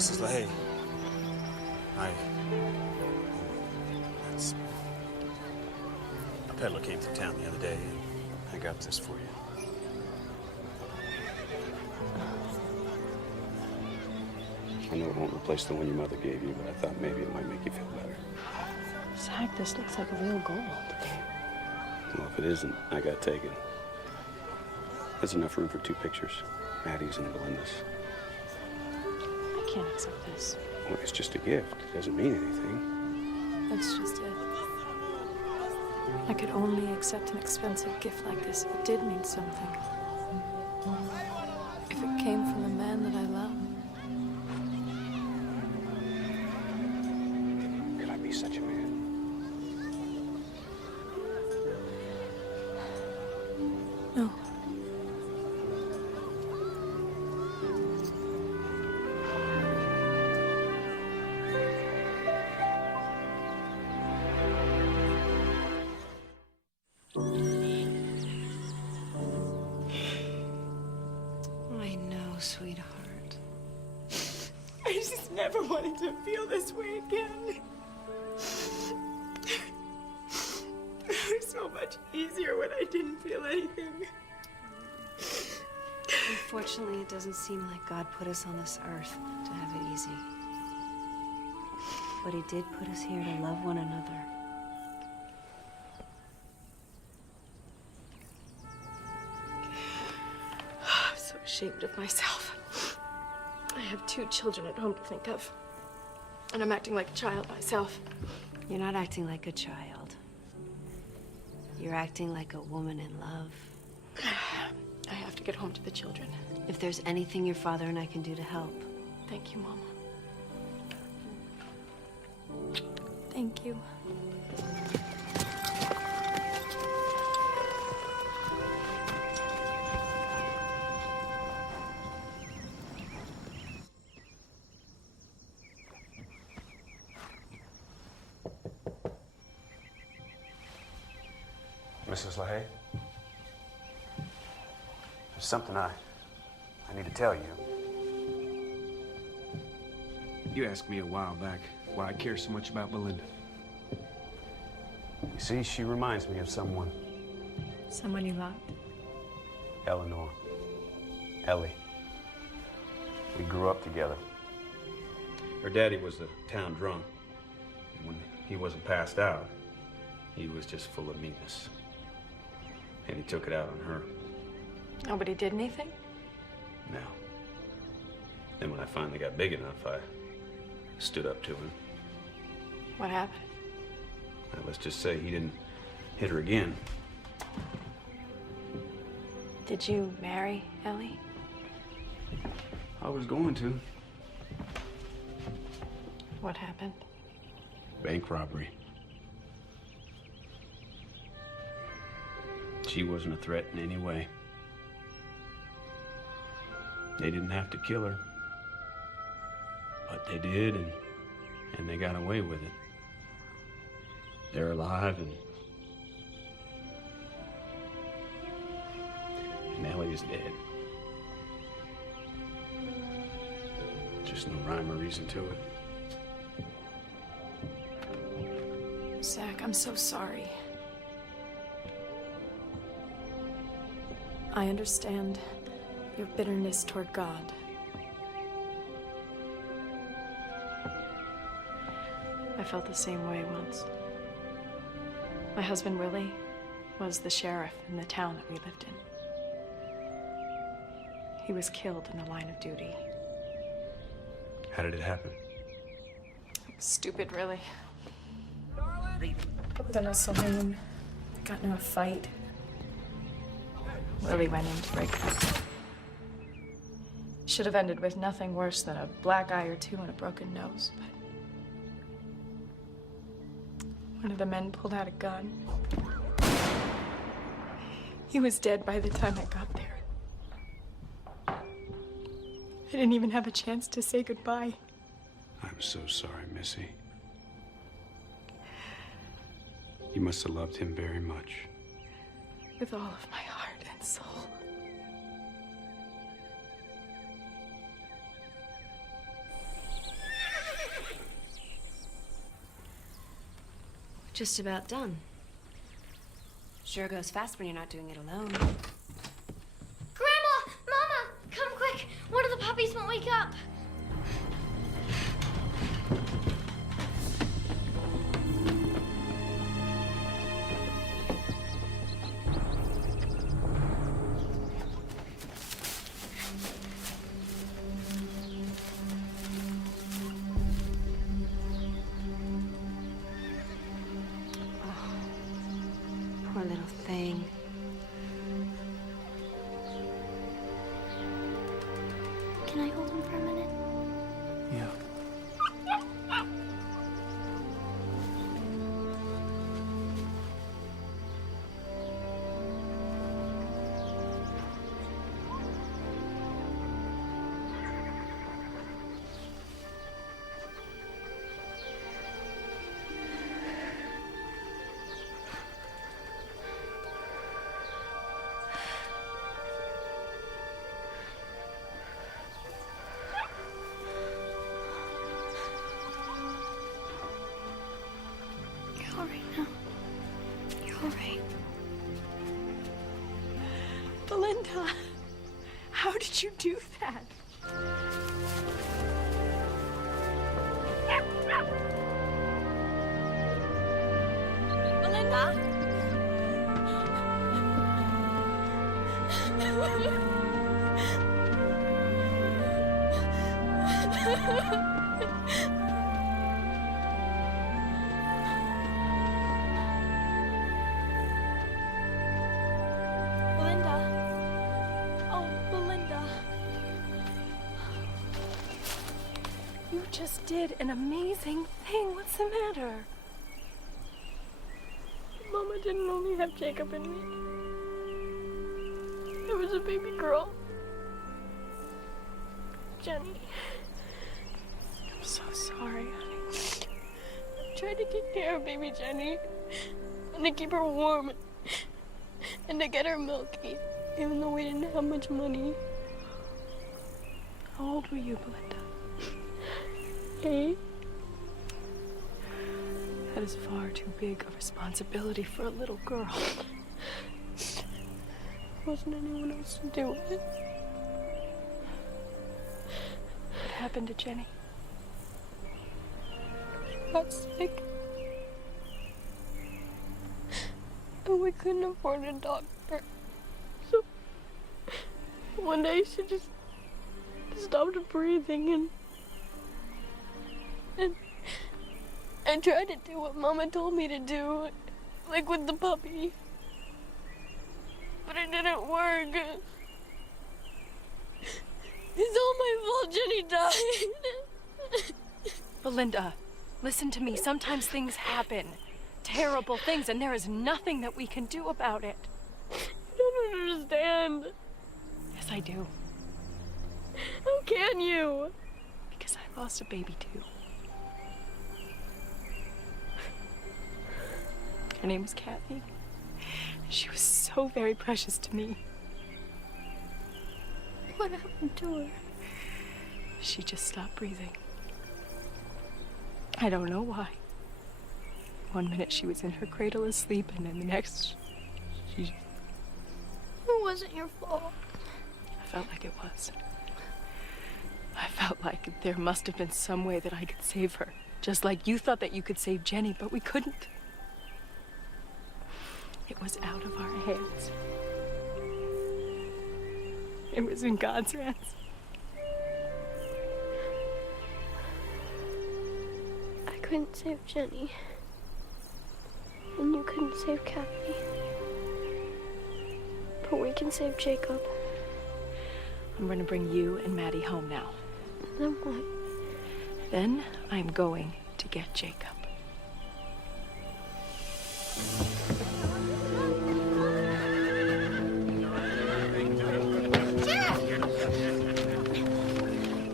Mrs. LaHaye, a peddler came through town the other day, and I got this for you. I know it won't replace the one your mother gave you, but I thought maybe it might make you feel better. Zach, this looks like real gold. Well, if it isn't, I got taken. There's enough room for 2 pictures, Maddie's and Belinda's. I can't accept this. Well, it's just a gift. It doesn't mean anything. That's just it. I could only accept an expensive gift like this if it did mean something. If it came from the man that I love. Could I be such a man? No. I know, sweetheart. I just never wanted to feel this way again. It was so much easier when I didn't feel anything. Unfortunately, it doesn't seem like God put us on this earth to have it easy. But he did put us here to love one another. I'm so ashamed of myself. I have 2 children at home to think of. And I'm acting like a child myself. You're not acting like a child. You're acting like a woman in love. I have to get home to the children. If there's anything your father and I can do to help. Thank you, Mama. Thank you. Mrs. LaHaye, there's something I need to tell you. You asked me a while back why I care so much about Belinda. You see, she reminds me of someone. Someone you loved? Eleanor. Ellie. We grew up together. Her daddy was a town drunk. And when he wasn't passed out, he was just full of meanness. And he took it out on her. Nobody did anything? No. Then when I finally got big enough, I stood up to him. What happened? Well, let's just say he didn't hit her again. Did you marry Ellie? I was going to. What happened? Bank robbery. She wasn't a threat in any way. They didn't have to kill her. But they did, and they got away with it. They're alive, and Ellie is dead. Just no rhyme or reason to it. Zach, I'm so sorry. I understand your bitterness toward God. I felt the same way once. My husband, Willie, was the sheriff in the town that we lived in. He was killed in the line of duty. How did it happen? Stupid, really. It was in a saloon. Got in a fight. Willie went in to break up. Should have ended with nothing worse than a black eye or two and a broken nose, but one of the men pulled out a gun. He was dead by the time I got there. I didn't even have a chance to say goodbye. I'm so sorry, Missy. You must have loved him very much. With all of my heart and soul. Just about done. Sure goes fast when you're not doing it alone. Grandma! Mama! Come quick! One of the puppies won't wake up! Poor little thing. Can I hold him for a minute? Yeah. You're all right now. You're all right. Belinda, how did you do that? Belinda? Belinda. Oh, Belinda. You just did an amazing thing. What's the matter? Mama didn't only have Jacob and me. There was a baby girl. Jenny. I'm so sorry, honey. I tried to take care of baby Jenny and to keep her warm and to get her milky, even though we didn't have much money. How old were you, Belinda? 8. That is far too big a responsibility for a little girl. There wasn't anyone else to do it. What happened to Jenny? She got sick. And we couldn't afford a doctor. So one day she just stopped breathing and I tried to do what Mama told me to do, like with the puppy. But it didn't work. It's all my fault Jenny died. Belinda, listen to me. Sometimes things happen. Terrible things, and there is nothing that we can do about it. You don't understand. Yes, I do. How can you? Because I lost a baby too. Her name was Kathy. She was so very precious to me. What happened to her? She just stopped breathing. I don't know why. One minute she was in her cradle asleep, and then the next, she... It wasn't your fault. I felt like it was. I felt like there must have been some way that I could save her. Just like you thought that you could save Jenny, but we couldn't. It was out of our hands. It was in God's hands. I couldn't save Jenny. And you couldn't save Kathy. But we can save Jacob. I'm gonna bring you and Maddie home now. Then what? Then I'm going to get Jacob.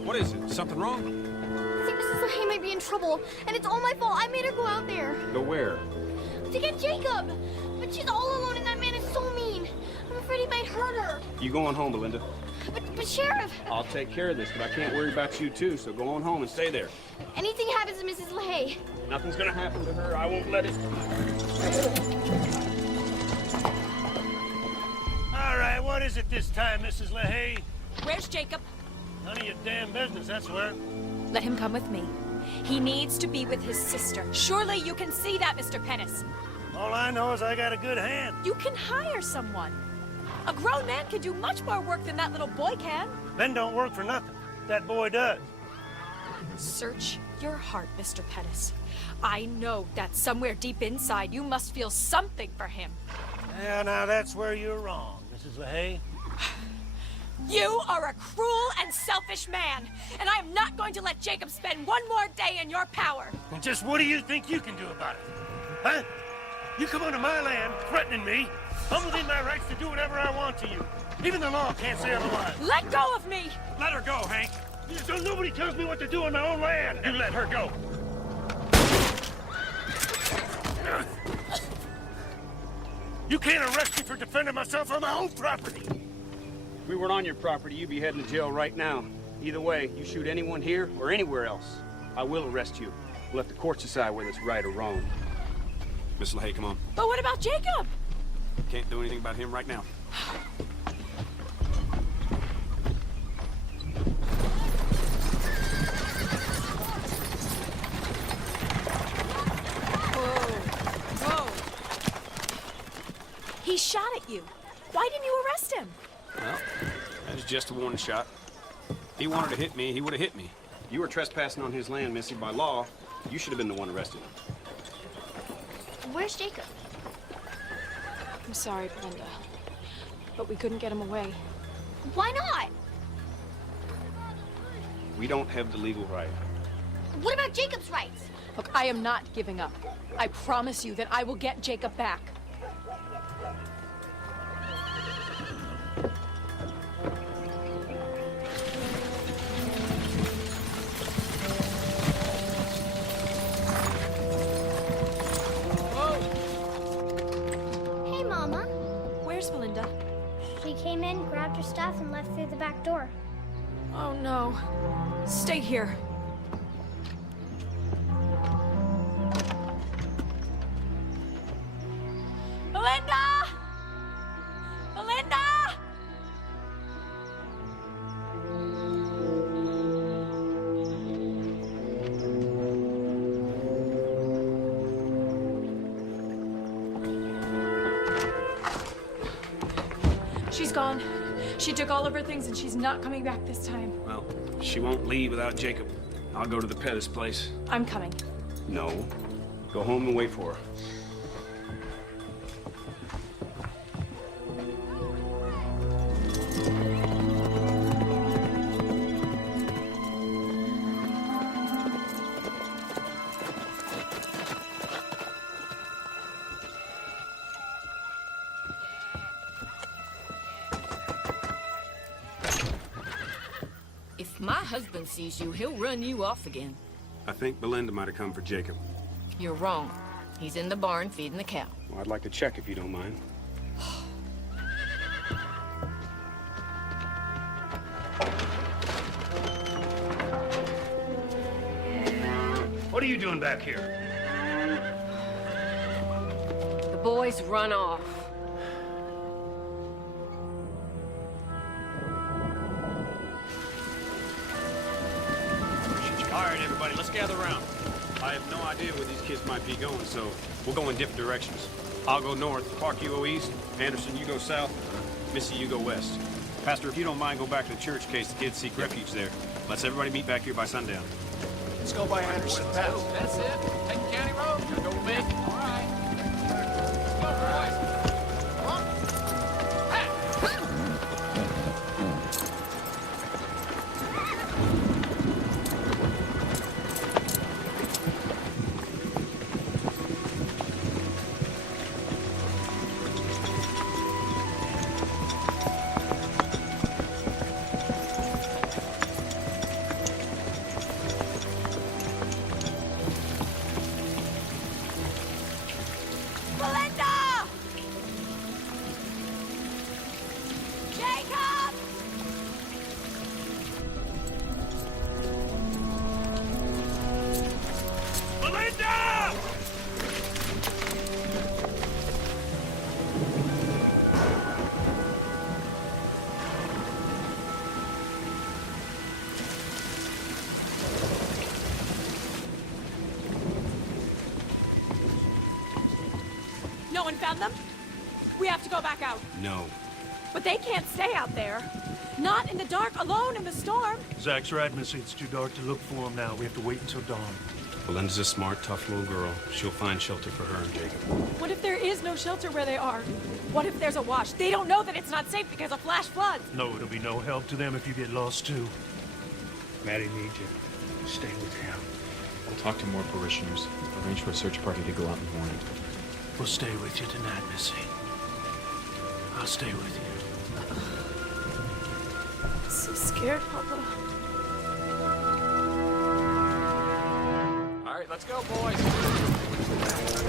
What is it? Something wrong? I think Mrs. LaHaye might be in trouble, and it's all my fault. I made her go out there. Go where? To get Jacob. But she's all alone, and that man is so mean. I'm afraid he might hurt her. You going home, Belinda? But Sheriff... I'll take care of this, but I can't worry about you too, so go on home and stay there. Anything happens to Mrs. LaHaye. Nothing's gonna happen to her. I won't let it. All right, what is it this time, Mrs. LaHaye? Where's Jacob? None of your damn business, that's where. Let him come with me. He needs to be with his sister. Surely you can see that, Mr. Pennis. All I know is I got a good hand. You can hire someone. A grown man can do much more work than that little boy can. Men don't work for nothing. That boy does. Search your heart, Mr. Pettis. I know that somewhere deep inside you must feel something for him. Yeah, now that's where you're wrong, Mrs. LaHaye. You are a cruel and selfish man, and I am not going to let Jacob spend one more day in your power. And just what do you think you can do about it? Huh? You come onto my land threatening me. I'm within my rights to do whatever I want to you. Even the law can't say otherwise. Let go of me! Let her go, Hank. So nobody tells me what to do on my own land. You let her go. You can't arrest me for defending myself on my own property. If we weren't on your property, you'd be heading to jail right now. Either way, you shoot anyone here or anywhere else, I will arrest you. We'll let the courts decide whether it's right or wrong. Miss LaHaye, come on. But what about Jacob? Can't do anything about him right now. Whoa. He shot at you. Why didn't you arrest him? Well, that was just a warning shot. If he wanted to hit me, he would have hit me. You were trespassing on his land, Missy. By law, you should have been the one arrested. Where's Jacob? I'm sorry, Belinda, but we couldn't get him away. Why not? We don't have the legal right. What about Jacob's rights? Look, I am not giving up. I promise you that I will get Jacob back. Belinda? She came in, grabbed her stuff, and left through the back door. Oh, no. Stay here. Belinda! Belinda! She's gone. She took all of her things and she's not coming back this time. Well, she won't leave without Jacob. I'll go to the Pettis place. I'm coming. No. Go home and wait for her. If my husband sees you, he'll run you off again. I think Belinda might have come for Jacob. You're wrong. He's in the barn feeding the cow. Well, I'd like to check if you don't mind. doing back here? The boys run off. All right, everybody, let's gather around. I have no idea where these kids might be going, so we'll go in different directions. I'll go north, Park you go east, Anderson, you go south, Missy, you go west. Pastor, if you don't mind, go back to the church in case the kids seek refuge there. Let's everybody meet back here by sundown. Let's go by Anderson Pass. That's it. Take the county road. Gotta go big. All right. Let's go, boys. Come on. No one found them? We have to go back out. No. But they can't stay out there. Not in the dark, alone in the storm. Zach's right, Missy. It's too dark to look for them now. We have to wait until dawn. Belinda's a smart, tough little girl. She'll find shelter for her and Jacob. What if there is no shelter where they are? What if there's a wash? They don't know that it's not safe because of flash floods. No, it'll be no help to them if you get lost, too. Maddie needs you. Stay with him. We'll talk to more parishioners. Arrange for a search party to go out in the morning. We'll stay with you tonight, Missy. I'll stay with you. I'm so scared, Papa. All right, let's go, boys.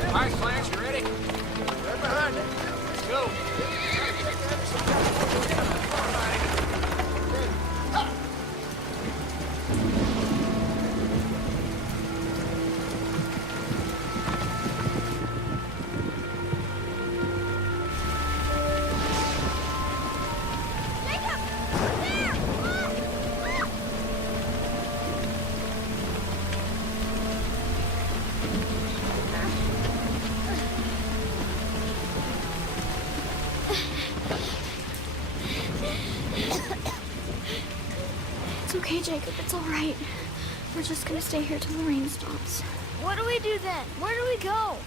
All right, Clarence, you ready? Right behind you. Let's go. It's okay, Jacob. It's all right. We're just gonna stay here till the rain stops. What do we do then? Where do we go?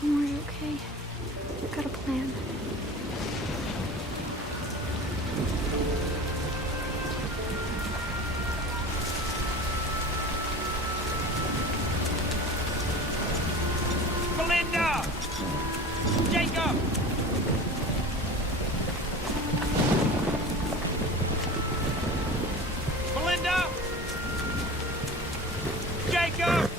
Don't worry, okay? I've got a plan. Belinda! Jacob! Belinda! Jacob!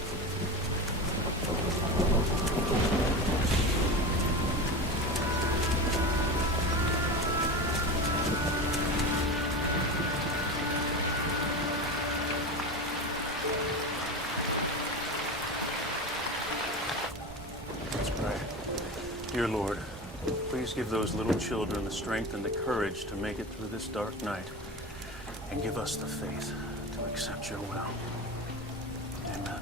Let's pray. Dear Lord, please give those little children the strength and the courage to make it through this dark night, and give us the faith to accept your will. Amen.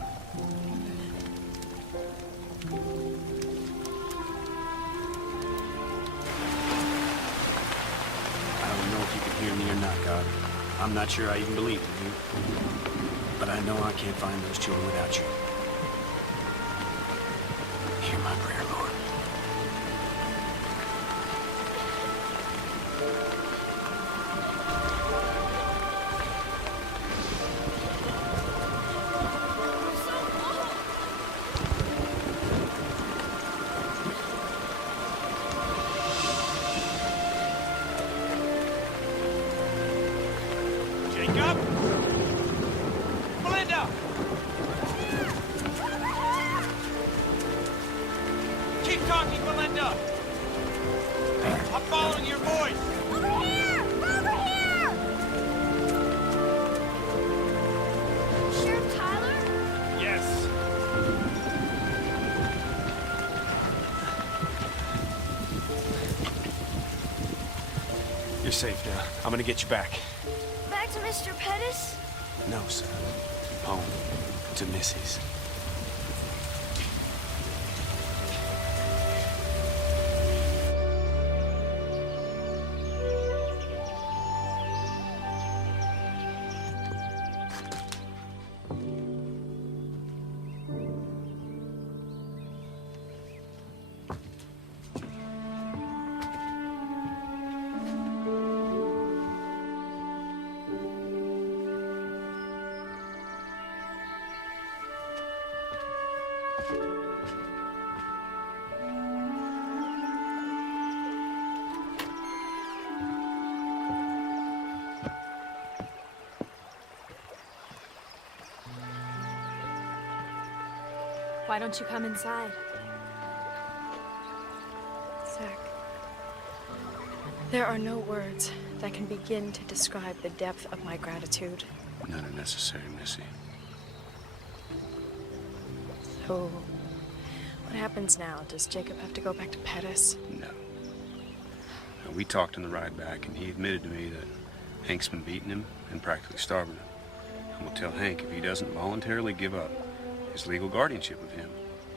I don't know if you can hear me or not, God. I'm not sure I even believe in you. But I know I can't find those children without you. Hear my prayer, Lord. Jacob? Belinda! Keep talking, Belinda! I'm following your voice! Over here! Over here! Sheriff Tyler? Yes, You're safe now. I'm gonna get you back. Back to Mr. Pettis? No, sir. Home to Missy's. Why don't you come inside? Zach, there are no words that can begin to describe the depth of my gratitude. None are necessary, Missy. So, what happens now? Does Jacob have to go back to Pettis? No. Now, we talked on the ride back, and he admitted to me that Hank's been beating him and practically starving him. I'm gonna tell Hank if he doesn't voluntarily give up his legal guardianship of him,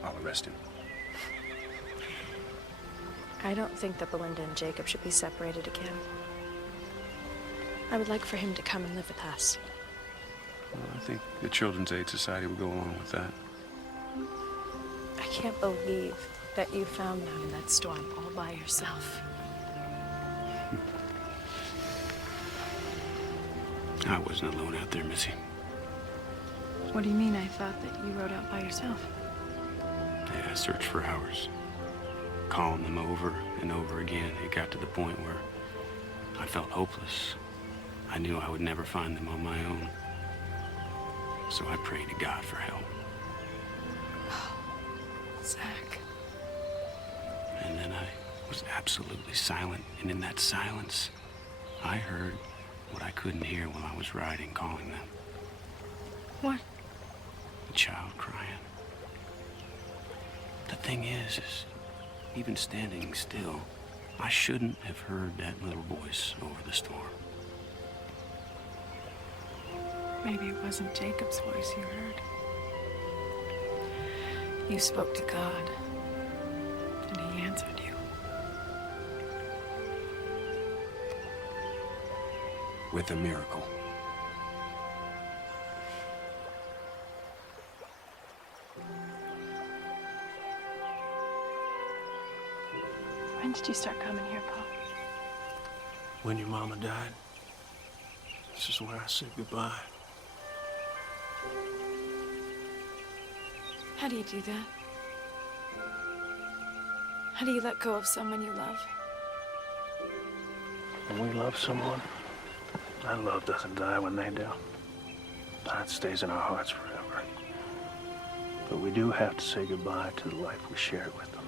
I'll arrest him. I don't think that Belinda and Jacob should be separated again. I would like for him to come and live with us. Well, I think the Children's Aid Society will go along with that. I can't believe that you found them in that storm all by yourself. I wasn't alone out there, Missy. What do you mean? I thought that you rode out by yourself. Yeah, I searched for hours. Calling them over and over again. It got to the point where I felt hopeless. I knew I would never find them on my own. So I prayed to God for help. Zach. And then I was absolutely silent. And in that silence, I heard what I couldn't hear while I was riding, calling them. What? A child crying. The thing is even standing still, I shouldn't have heard that little voice over the storm. Maybe it wasn't Jacob's voice you heard. You spoke to God, and he answered you. With a miracle. When did you start coming here, Pop? When your mama died, this is where I said goodbye. How do you do that? How do you let go of someone you love? When we love someone, that love doesn't die when they do. That stays in our hearts forever. But we do have to say goodbye to the life we shared with them.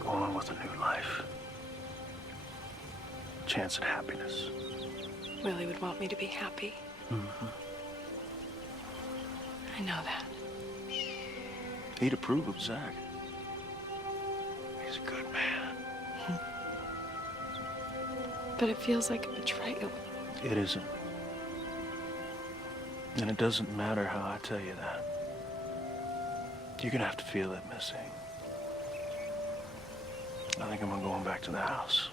Go on with a new life. Chance at happiness. Willie would want me to be happy. Mm-hmm. I know that. He'd approve of Zach. He's a good man. But it feels like a betrayal. It isn't. And it doesn't matter how I tell you that. You're gonna have to feel it, Missy. I think I'm going back to the house.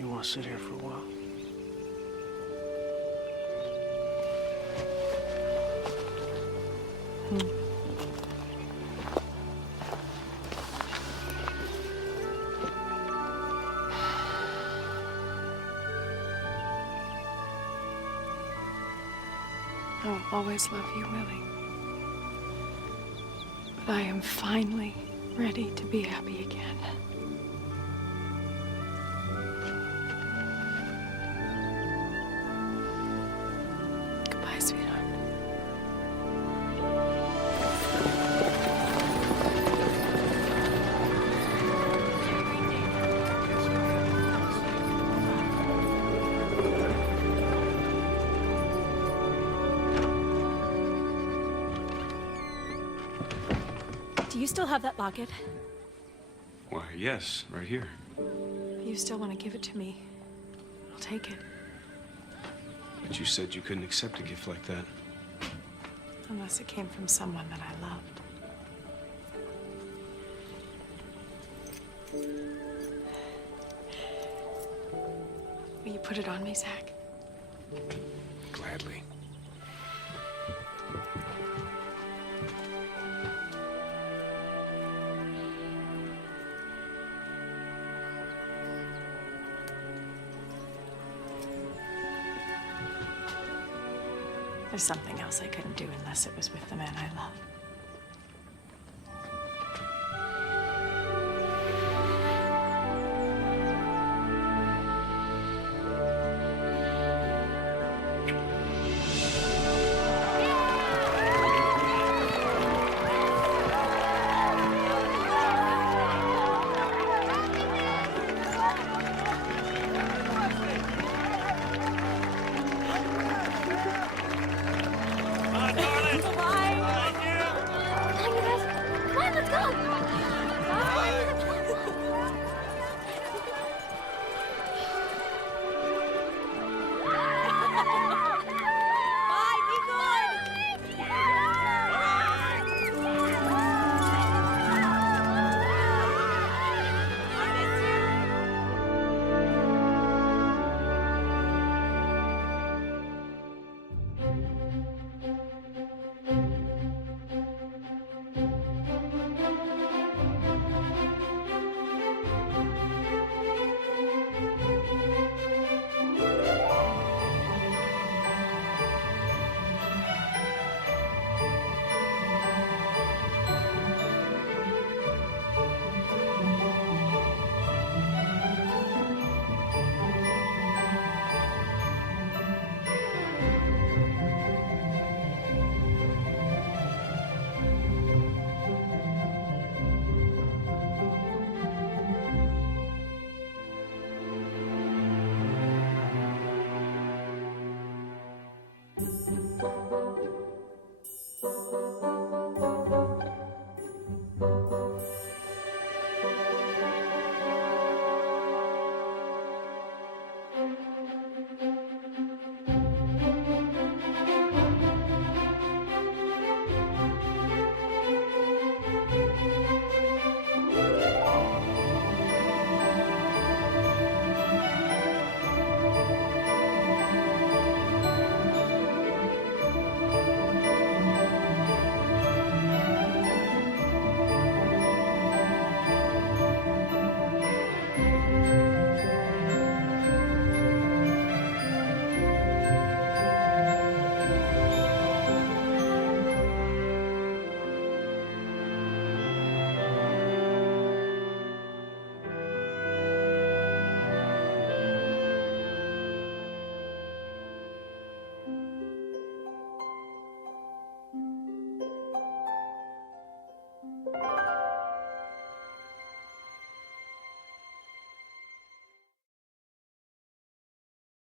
You want to sit here for a while? I will always love you, Willie. But I am finally ready to be happy again. Goodbye, sweetheart. Do you still have that locket? Why, yes, right here. you still want to give it to me, I'll take it. But you said you couldn't accept a gift like that. Unless it came from someone that I loved. Will you put it on me, Zach? Gladly. There's something else I couldn't do unless it was with the man I love.